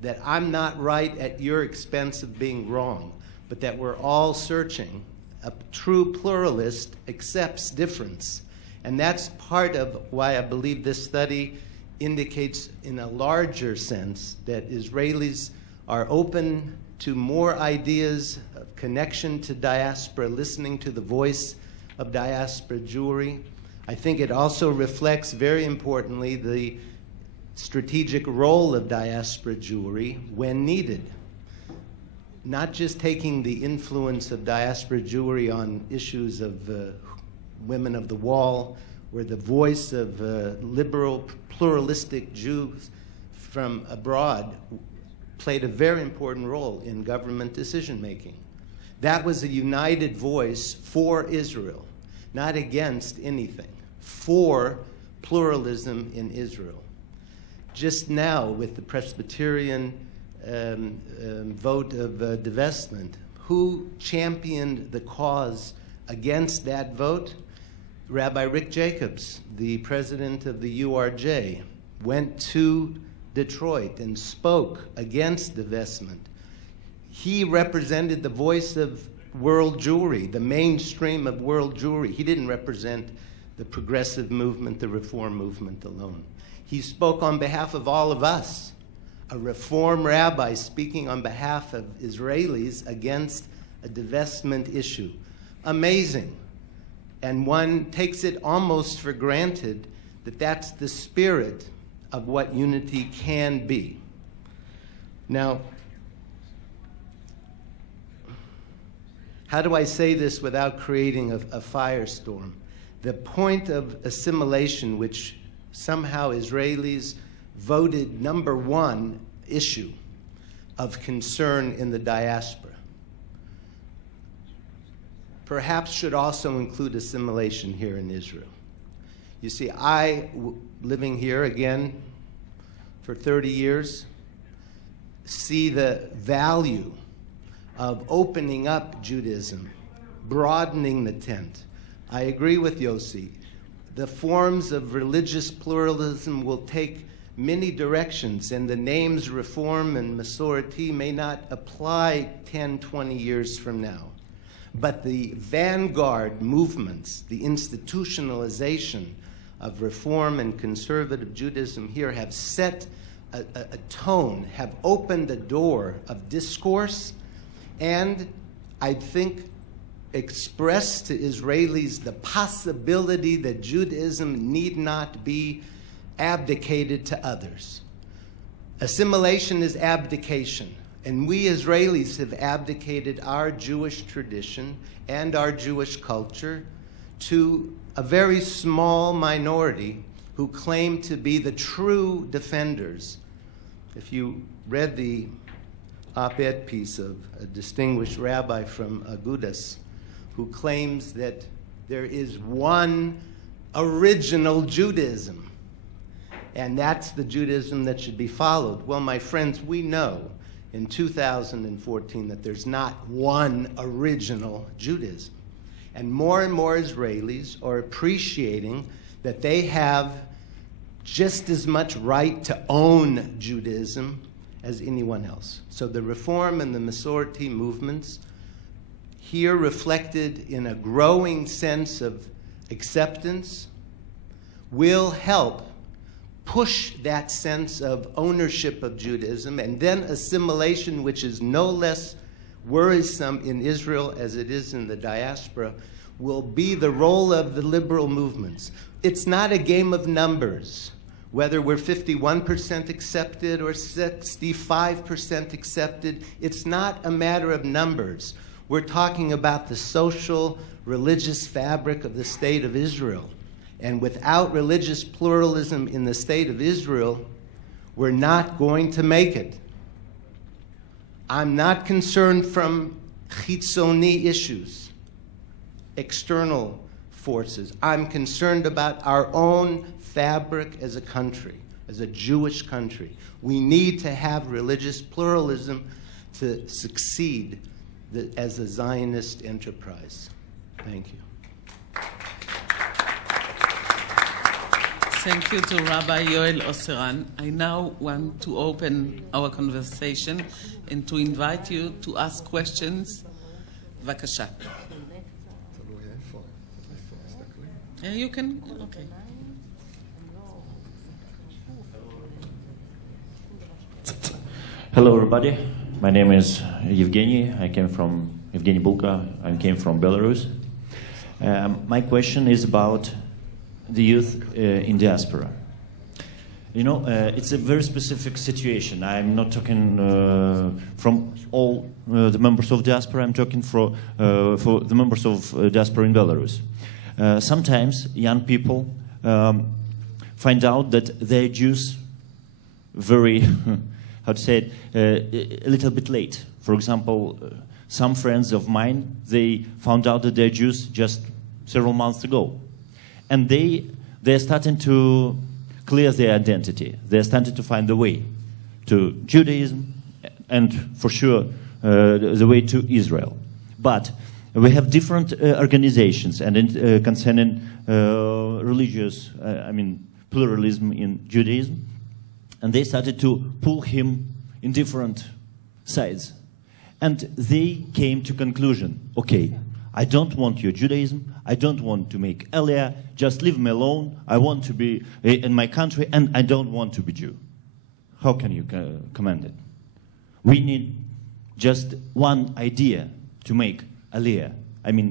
that I'm not right at your expense of being wrong, but that we're all searching. A true pluralist accepts difference. And that's part of why I believe this study indicates in a larger sense that Israelis are open to more ideas of connection to diaspora, listening to the voice of diaspora Jewry. I think it also reflects, very importantly, the strategic role of diaspora Jewry when needed. Not just taking the influence of diaspora Jewry on issues of women of the wall, where the voice of liberal, pluralistic Jews from abroad played a very important role in government decision-making. That was a united voice for Israel, not against anything, for pluralism in Israel. Just now, with the Presbyterian vote of divestment, who championed the cause against that vote? Rabbi Rick Jacobs, the president of the URJ, went to Detroit and spoke against divestment. He represented the voice of world Jewry, the mainstream of world Jewry. He didn't represent the progressive movement, the reform movement alone. He spoke on behalf of all of us, a reform rabbi speaking on behalf of Israelis against a divestment issue. Amazing. And one takes it almost for granted that that's the spirit of what unity can be. Now, how do I say this without creating a firestorm? The point of assimilation, which somehow Israelis voted #1 issue of concern in the diaspora, perhaps should also include assimilation here in Israel. You see, living here again for 30 years, see the value of opening up Judaism, broadening the tent. I agree with Yossi. The forms of religious pluralism will take many directions, and the names Reform and Masorti may not apply 10, 20 years from now. But the vanguard movements, the institutionalization of Reform and conservative Judaism here have set a tone, have opened the door of discourse, and I think expressed to Israelis the possibility that Judaism need not be abdicated to others. Assimilation is abdication, and we Israelis have abdicated our Jewish tradition and our Jewish culture to a very small minority who claim to be the true defenders. If you read the op-ed piece of a distinguished rabbi from Agudas, who claims that there is one original Judaism, and that's the Judaism that should be followed. Well, my friends, we know in 2014 that there's not one original Judaism. And more Israelis are appreciating that they have just as much right to own Judaism as anyone else. So the Reform and the Masorti movements here reflected in a growing sense of acceptance will help push that sense of ownership of Judaism, and then assimilation, which is no less worrisome in Israel as it is in the diaspora, will be the role of the liberal movements. It's not a game of numbers, whether we're 51% accepted or 65% accepted. It's not a matter of numbers. We're talking about the social, religious fabric of the state of Israel. And without religious pluralism in the state of Israel, we're not going to make it. I'm not concerned from chitzoni issues, external forces. I'm concerned about our own fabric as a country, as a Jewish country. We need to have religious pluralism to succeed as a Zionist enterprise. Thank you. Thank you to Rabbi Yoel Osseran. I now want to open our conversation and to invite you to ask questions. בבקשה. You can, okay. Hello, everybody. My name is Evgeny. I came from Evgeny Bulka. I came from Belarus. My question is about the youth in diaspora. You know, it's a very specific situation. I'm not talking from all the members of diaspora. I'm talking for the members of diaspora in Belarus. Sometimes young people find out that they're Jews very, how to say it, a little bit late. For example, some friends of mine, they found out that they're Jews just several months ago. And they're starting to clear their identity. They're starting to find the way to Judaism and, for sure, the way to Israel. But we have different organizations and concerning religious, pluralism in Judaism. And they started to pull him in different sides. And they came to conclusion, okay, I don't want your Judaism, I don't want to make Aliyah, just leave me alone, I want to be in my country, and I don't want to be Jew. How can you commend it? We need just one idea to make Aliyah,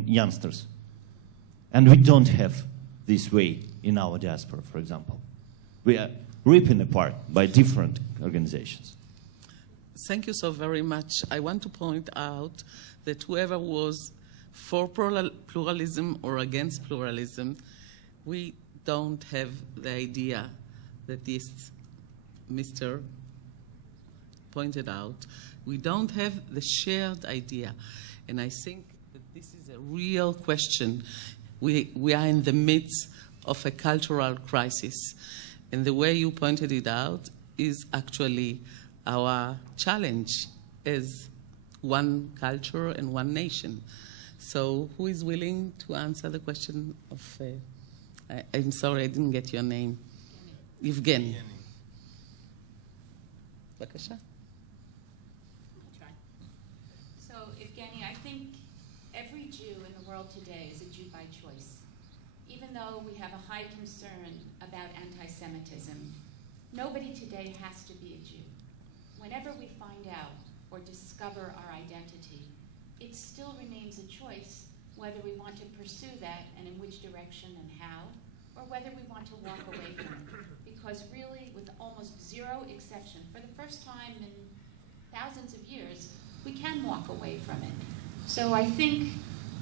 youngsters. And we don't have this way in our diaspora, for example. We are ripping apart by different organizations. Thank you so very much. I want to point out that whoever was for pluralism or against pluralism, we don't have the idea that this Mr. pointed out. We don't have the shared idea. And I think that this is a real question. We are in the midst of a cultural crisis. And the way you pointed it out is actually our challenge as one culture and one nation. So who is willing to answer the question of, I'm sorry, I didn't get your name. Evgeny. Bakasha. So, Evgeny, I think every Jew in the world today is a Jew by choice. Even though we have a high concern about anti-Semitism, nobody today has to be a Jew. Whenever we find out or discover our identity, it still remains a choice whether we want to pursue that and in which direction and how, or whether we want to walk away from it. Because really, with almost zero exception, for the first time in thousands of years, we can walk away from it. So I think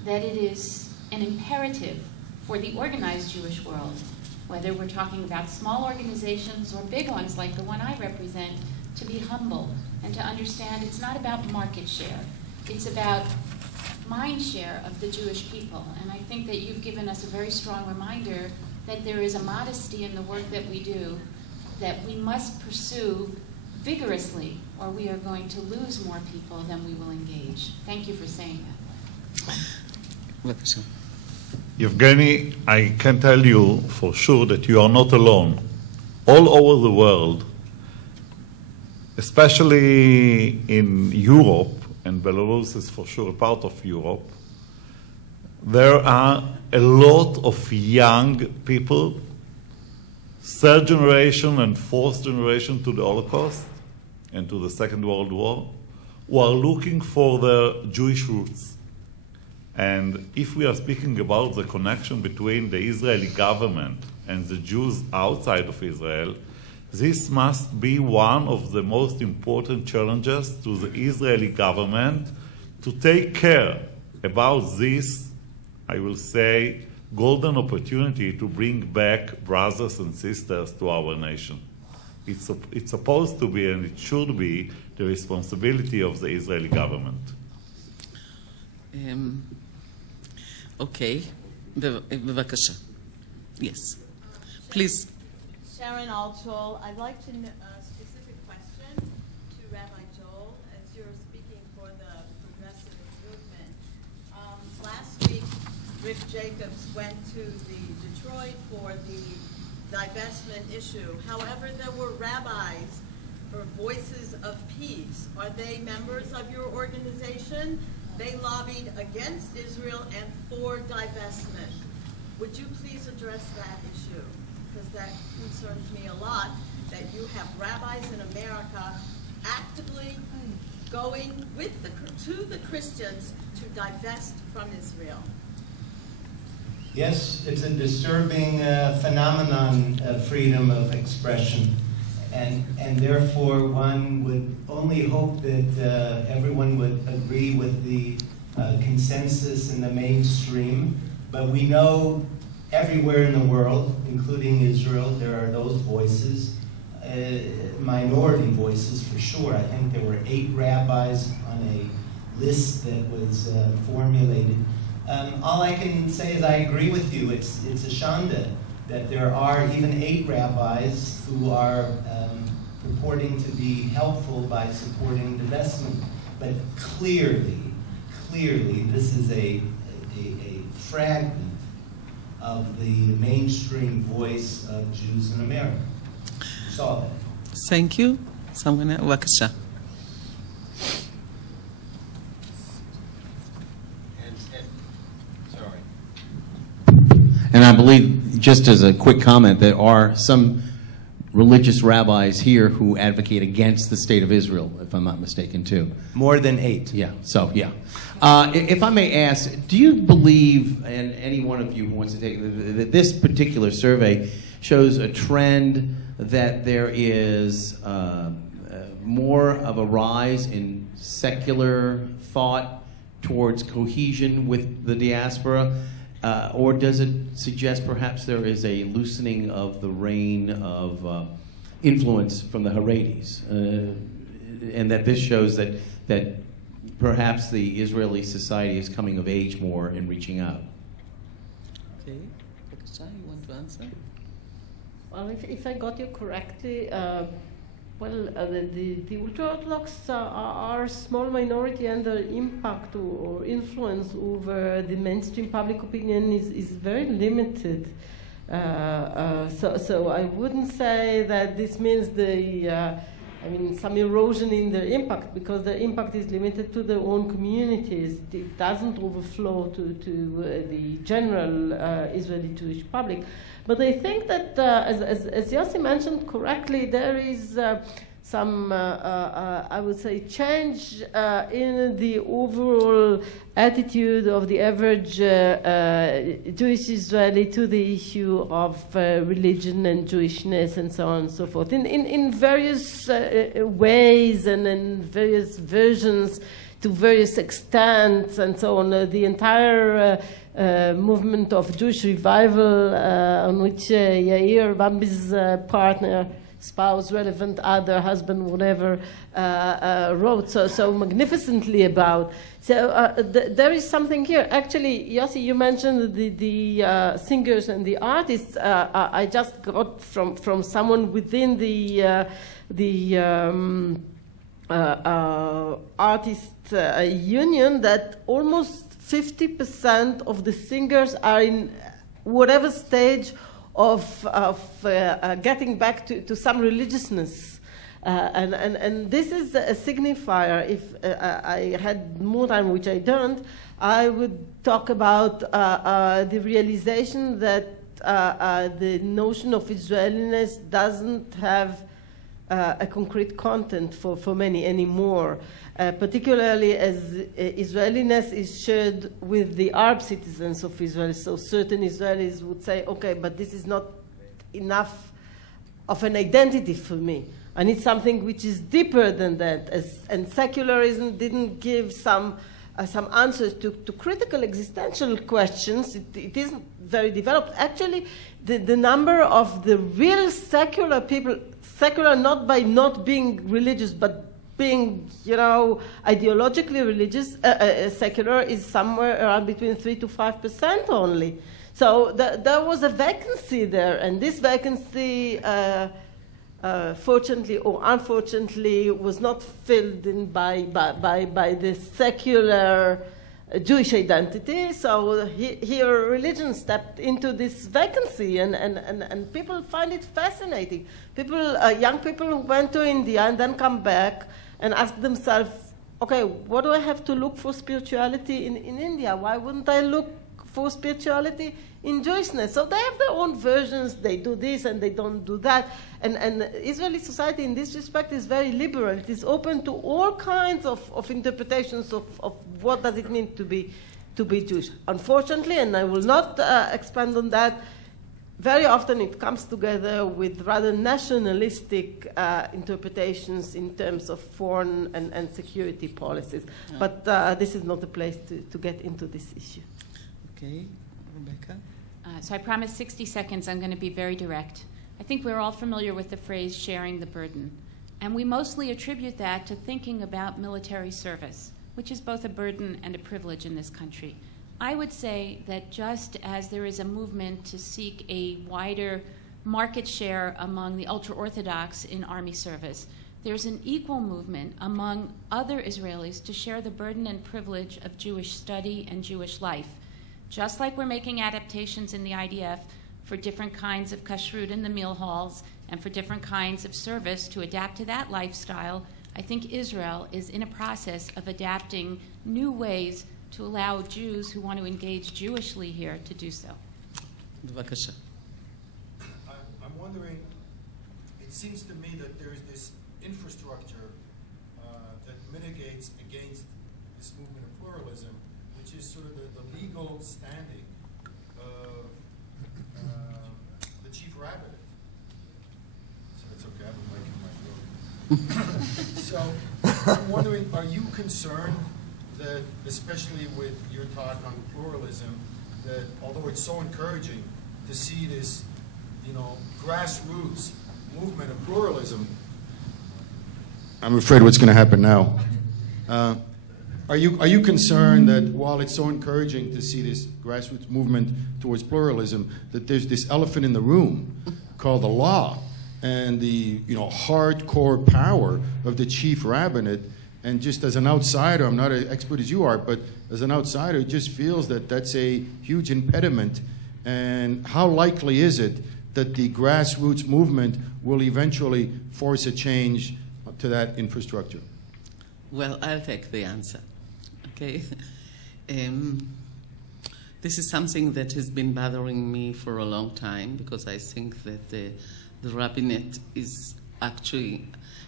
that it is an imperative for the organized Jewish world, whether we're talking about small organizations or big ones like the one I represent, to be humble and to understand it's not about market share. It's about mind share of the Jewish people. And I think that you've given us a very strong reminder that there is a modesty in the work that we do that we must pursue vigorously, or we are going to lose more people than we will engage. Thank you for saying that. Evgeny, I can tell you for sure that you are not alone. All over the world, especially in Europe, and Belarus is for sure a part of Europe, there are a lot of young people, third generation and fourth generation to the Holocaust and to the Second World War, who are looking for their Jewish roots. And if we are speaking about the connection between the Israeli government and the Jews outside of Israel, this must be one of the most important challenges to the Israeli government to take care about this, I will say, golden opportunity to bring back brothers and sisters to our nation. It's supposed to be, and it should be, the responsibility of the Israeli government. Okay. Bevakasha. Yes. Please. Sharon Altshull. I'd like to a specific question to Rabbi Joel as you're speaking for the progressive movement. Last week, Rick Jacobs went to Detroit for the divestment issue. However, there were rabbis for Voices of Peace. Are they members of your organization? They lobbied against Israel and for divestment. Would you please address that issue? Because that concerns me a lot, that you have rabbis in America actively going to the Christians to divest from Israel. Yes, it's a disturbing phenomenon of freedom of expression. And therefore, one would only hope that everyone would agree with the consensus in the mainstream. But we know everywhere in the world, including Israel, there are those voices, minority voices for sure. I think there were 8 rabbis on a list that was formulated. All I can say is I agree with you. It's a shanda that there are even 8 rabbis who are purporting to be helpful by supporting divestment. But clearly, this is a fragment of the mainstream voice of Jews in America. You saw that. Thank you. Someone else, בבקשה. And I believe, just as a quick comment, there are some religious rabbis here who advocate against the state of Israel, if I'm not mistaken, too. More than 8. Yeah, so, yeah. If I may ask, do you believe, and any one of you who wants to take it, that this particular survey shows a trend that there is more of a rise in secular thought towards cohesion with the diaspora? Or does it suggest perhaps there is a loosening of the reign of influence from the Haredis? And that this shows that perhaps the Israeli society is coming of age more in reaching out? Okay. Bevkasha, you want to answer? Well, if I got you correctly, the ultra-Orthodox are a small minority, and their impact or influence over the mainstream public opinion is very limited. So I wouldn't say that this means some erosion in their impact, because their impact is limited to their own communities. It doesn't overflow to the general Israeli Jewish public. But I think that, as Yossi mentioned correctly, there is some, I would say, change in the overall attitude of the average Jewish Israeli to the issue of religion and Jewishness and so on and so forth, in various ways and in various versions, to various extents and so on. The entire movement of Jewish revival, on which Yair, Bambi's partner, spouse, relevant, other, husband, whatever, wrote so magnificently about. So there is something here. Actually, Yossi, you mentioned the singers and the artists. I just got from someone within the artist union that almost 50% of the singers are in whatever stage of getting back to some religiousness. And this is a signifier. If I had more time, which I don't, I would talk about the realization that the notion of Israeliness doesn't have a concrete content for many anymore, particularly as Israeliness is shared with the Arab citizens of Israel. So certain Israelis would say, okay, but this is not enough of an identity for me. I need something which is deeper than that. And secularism didn't give some answers to critical existential questions. It isn't very developed. Actually, the number of the real secular people, secular not by not being religious, but being, ideologically religious, secular is somewhere around between 3 to 5% only. So there was a vacancy there, and this vacancy, fortunately or unfortunately, was not filled in by the secular Jewish identity. So here religion stepped into this vacancy, and people find it fascinating. Young people who went to India and then come back and ask themselves, okay, what do I have to look for spirituality in India? Why wouldn't I look for spirituality in Jewishness? So they have their own versions. They do this and they don't do that. And Israeli society in this respect is very liberal. It is open to all kinds of interpretations of what does it mean to be Jewish. Unfortunately, and I will not expand on that, very often it comes together with rather nationalistic interpretations in terms of foreign and security policies. Yeah. But this is not the place to get into this issue. Okay, Rebecca? So I promise 60 seconds, I'm going to be very direct. I think we're all familiar with the phrase sharing the burden. And we mostly attribute that to thinking about military service, which is both a burden and a privilege in this country. I would say that just as there is a movement to seek a wider market share among the ultra-Orthodox in army service, there's an equal movement among other Israelis to share the burden and privilege of Jewish study and Jewish life. Just like we're making adaptations in the IDF for different kinds of kashrut in the meal halls and for different kinds of service to adapt to that lifestyle, I think Israel is in a process of adapting new ways to allow Jews who want to engage Jewishly here to do so. I'm wondering, it seems to me that there is this infrastructure that mitigates against this movement of pluralism, which is sort of the legal standing of the chief rabbinate. So it's okay, I'm making my joke. So I'm wondering, are you concerned that, especially with your talk on pluralism, that although it's so encouraging to see this, grassroots movement of pluralism, I'm afraid what's going to happen now. Are you concerned that while it's so encouraging to see this grassroots movement towards pluralism, that there's this elephant in the room called the law and the hardcore power of the chief rabbinate? And just as an outsider, I'm not an expert as you are, but as an outsider, it just feels that that's a huge impediment. And how likely is it that the grassroots movement will eventually force a change to that infrastructure? Well, I'll take the answer. Okay. This is something that has been bothering me for a long time, because I think that the rabbinate is actually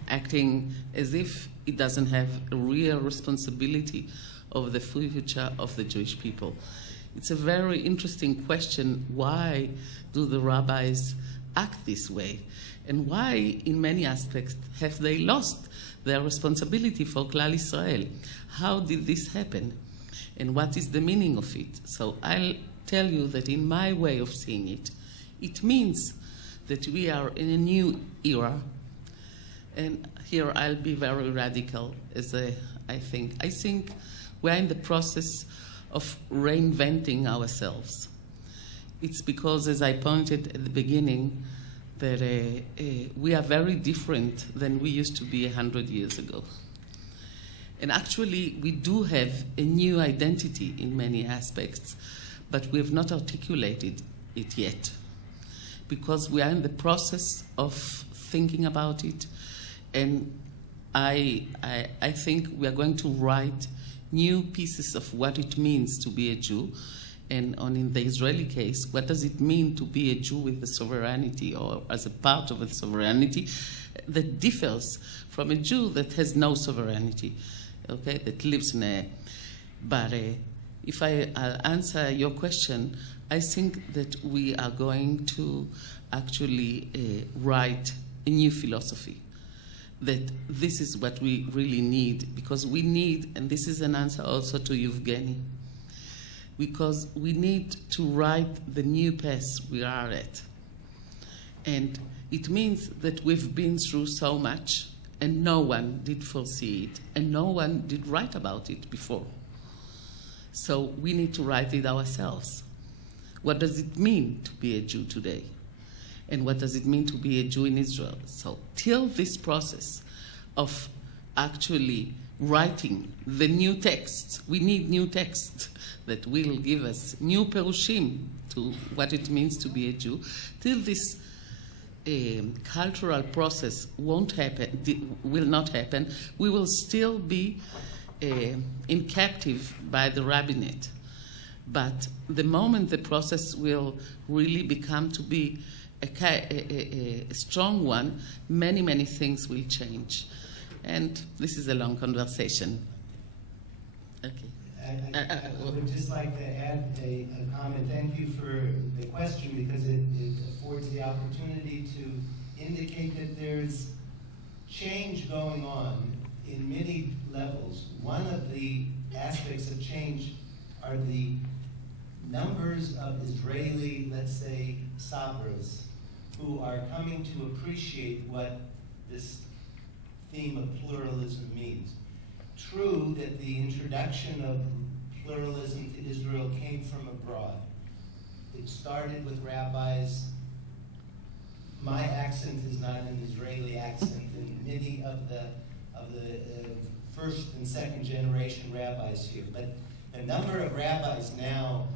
acting as if it doesn't have a real responsibility of the future of the Jewish people. It's a very interesting question. Why do the rabbis act this way? And why, in many aspects, have they lost their responsibility for Klal Israel? How did this happen? And what is the meaning of it? So I'll tell you that in my way of seeing it, it means that we are in a new era. And here I'll be very radical, I think we're in the process of reinventing ourselves. It's because, as I pointed at the beginning, that we are very different than we used to be 100 years ago. And actually, we do have a new identity in many aspects, but we have not articulated it yet, because we are in the process of thinking about it. And I think we are going to write new pieces of what it means to be a Jew. And in the Israeli case, what does it mean to be a Jew with the sovereignty, or as a part of a sovereignty that differs from a Jew that has no sovereignty, okay, that lives in a... But if I'll answer your question, I think that we are going to actually write a new philosophy, that this is what we really need, because we need, and this is an answer also to Yevgeny, because we need to write the new path we are at. And it means that we've been through so much, and no one did foresee it, and no one did write about it before. So we need to write it ourselves. What does it mean to be a Jew today? And what does it mean to be a Jew in Israel? So till this process of actually writing the new texts, we need new texts that will give us new perushim to what it means to be a Jew. Till this cultural process will not happen, we will still be in captive by the rabbinate. But the moment the process will really become to be a strong one, many, many things will change. And this is a long conversation. Okay. I would just like to add a comment. Thank you for the question, because it affords the opportunity to indicate that there's change going on in many levels. One of the aspects of change are the numbers of Israeli, let's say, sabras, who are coming to appreciate what this theme of pluralism means. True that the introduction of pluralism to Israel came from abroad. It started with rabbis. My accent is not an Israeli accent, and many of the first and second generation rabbis here. But the number of rabbis now,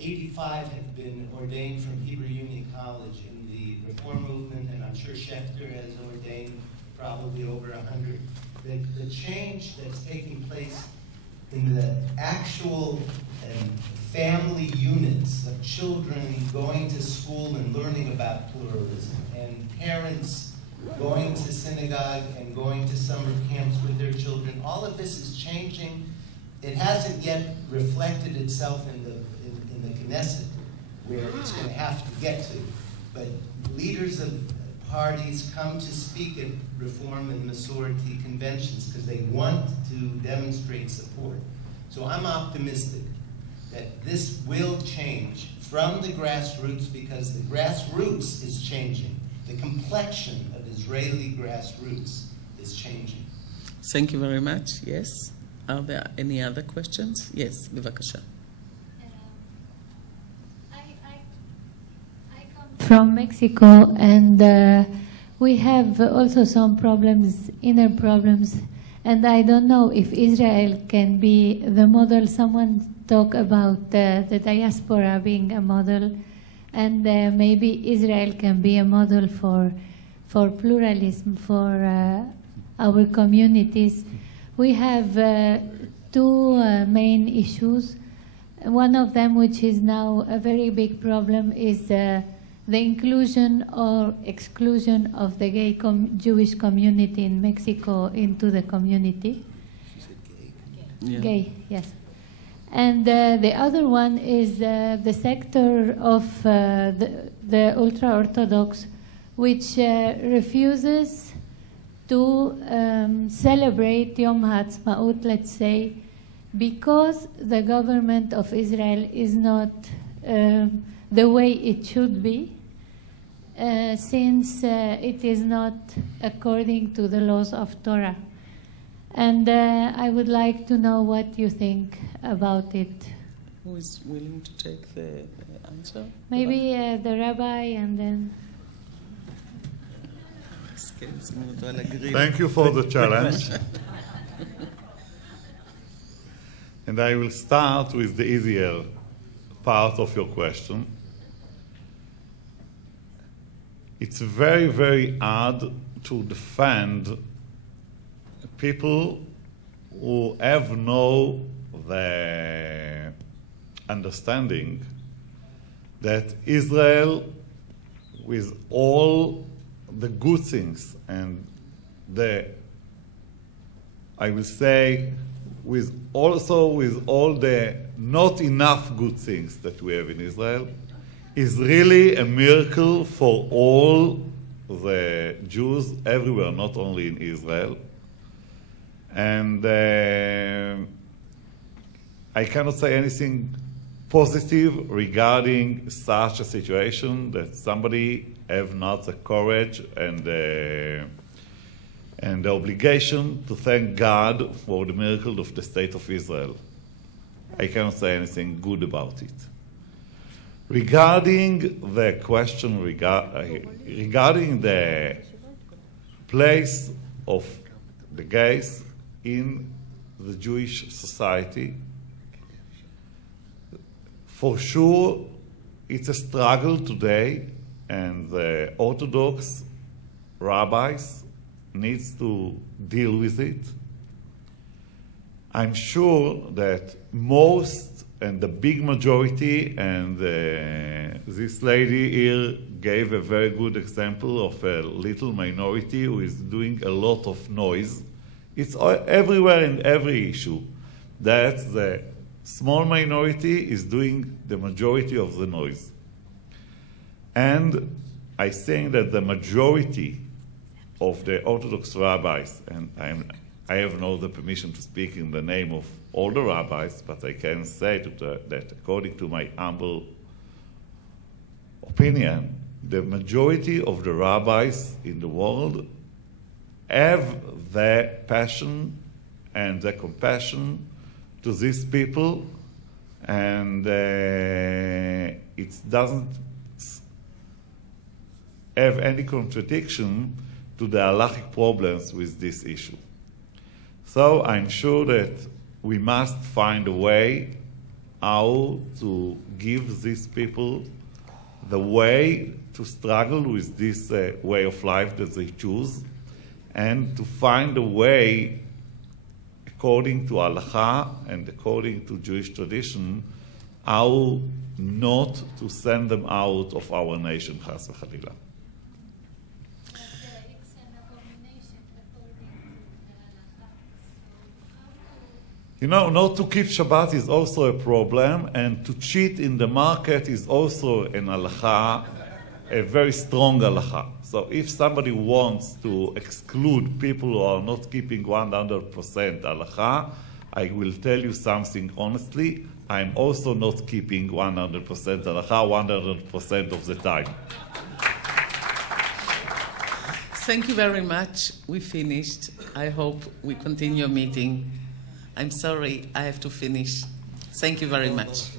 85 have been ordained from Hebrew Union College in the Reform movement, and I'm sure Schechter has ordained probably over 100. The change that's taking place in the actual family units of children going to school and learning about pluralism, and parents going to synagogue and going to summer camps with their children, all of this is changing. It hasn't yet reflected itself in the Knesset, where it's going to have to get to. But leaders of parties come to speak at Reform and Masorti conventions because they want to demonstrate support. So I'm optimistic that this will change from the grassroots, because the grassroots is changing. The complexion of Israeli grassroots is changing. Thank you very much. Yes. Are there any other questions? Yes, bivakasha. I come from Mexico, and we have also some problems, inner problems, and I don't know if Israel can be the model. Someone talked about the diaspora being a model, and maybe Israel can be a model for pluralism, for our communities. We have two main issues. One of them, which is now a very big problem, is the inclusion or exclusion of the gay Jewish community in Mexico into the community. She said gay. Yeah. Gay, yes. And the other one is the sector of the ultra-Orthodox, which refuses to celebrate Yom HaAtzmaut, let's say, because the government of Israel is not the way it should be, since it is not according to the laws of Torah. And I would like to know what you think about it. Who is willing to take the answer? Maybe the rabbi, and then... Thank you for the challenge. And I will start with the easier part of your question. It's very, very hard to defend people who have no the understanding that Israel, with all the good things and I will say, with all the not enough good things that we have in Israel, is really a miracle for all the Jews everywhere, not only in Israel. And I cannot say anything positive regarding such a situation, that somebody have not the courage and and the obligation to thank God for the miracle of the state of Israel. I cannot say anything good about it. Regarding the question regarding the place of the gays in the Jewish society, for sure it's a struggle today, and the Orthodox rabbis needs to deal with it. I'm sure that most and the big majority, and this lady here gave a very good example of a little minority who is doing a lot of noise. It's everywhere in every issue that the small minority is doing the majority of the noise. And I think that the majority of the Orthodox rabbis, and I have no the permission to speak in the name of all the rabbis, but I can say that according to my humble opinion, the majority of the rabbis in the world have the passion and the compassion to these people, and it doesn't have any contradiction to the halachic problems with this issue. So I'm sure that we must find a way how to give these people the way to struggle with this way of life that they choose, and to find a way, according to halacha and according to Jewish tradition, how not to send them out of our nation, chas v'chalila. You know, not to keep Shabbat is also a problem, and to cheat in the market is also an halacha, a very strong halacha. So if somebody wants to exclude people who are not keeping 100% halacha, I will tell you something honestly, I'm also not keeping 100% halacha 100% of the time. Thank you very much. We finished. I hope we continue meeting. I'm sorry, I have to finish. Thank you very much.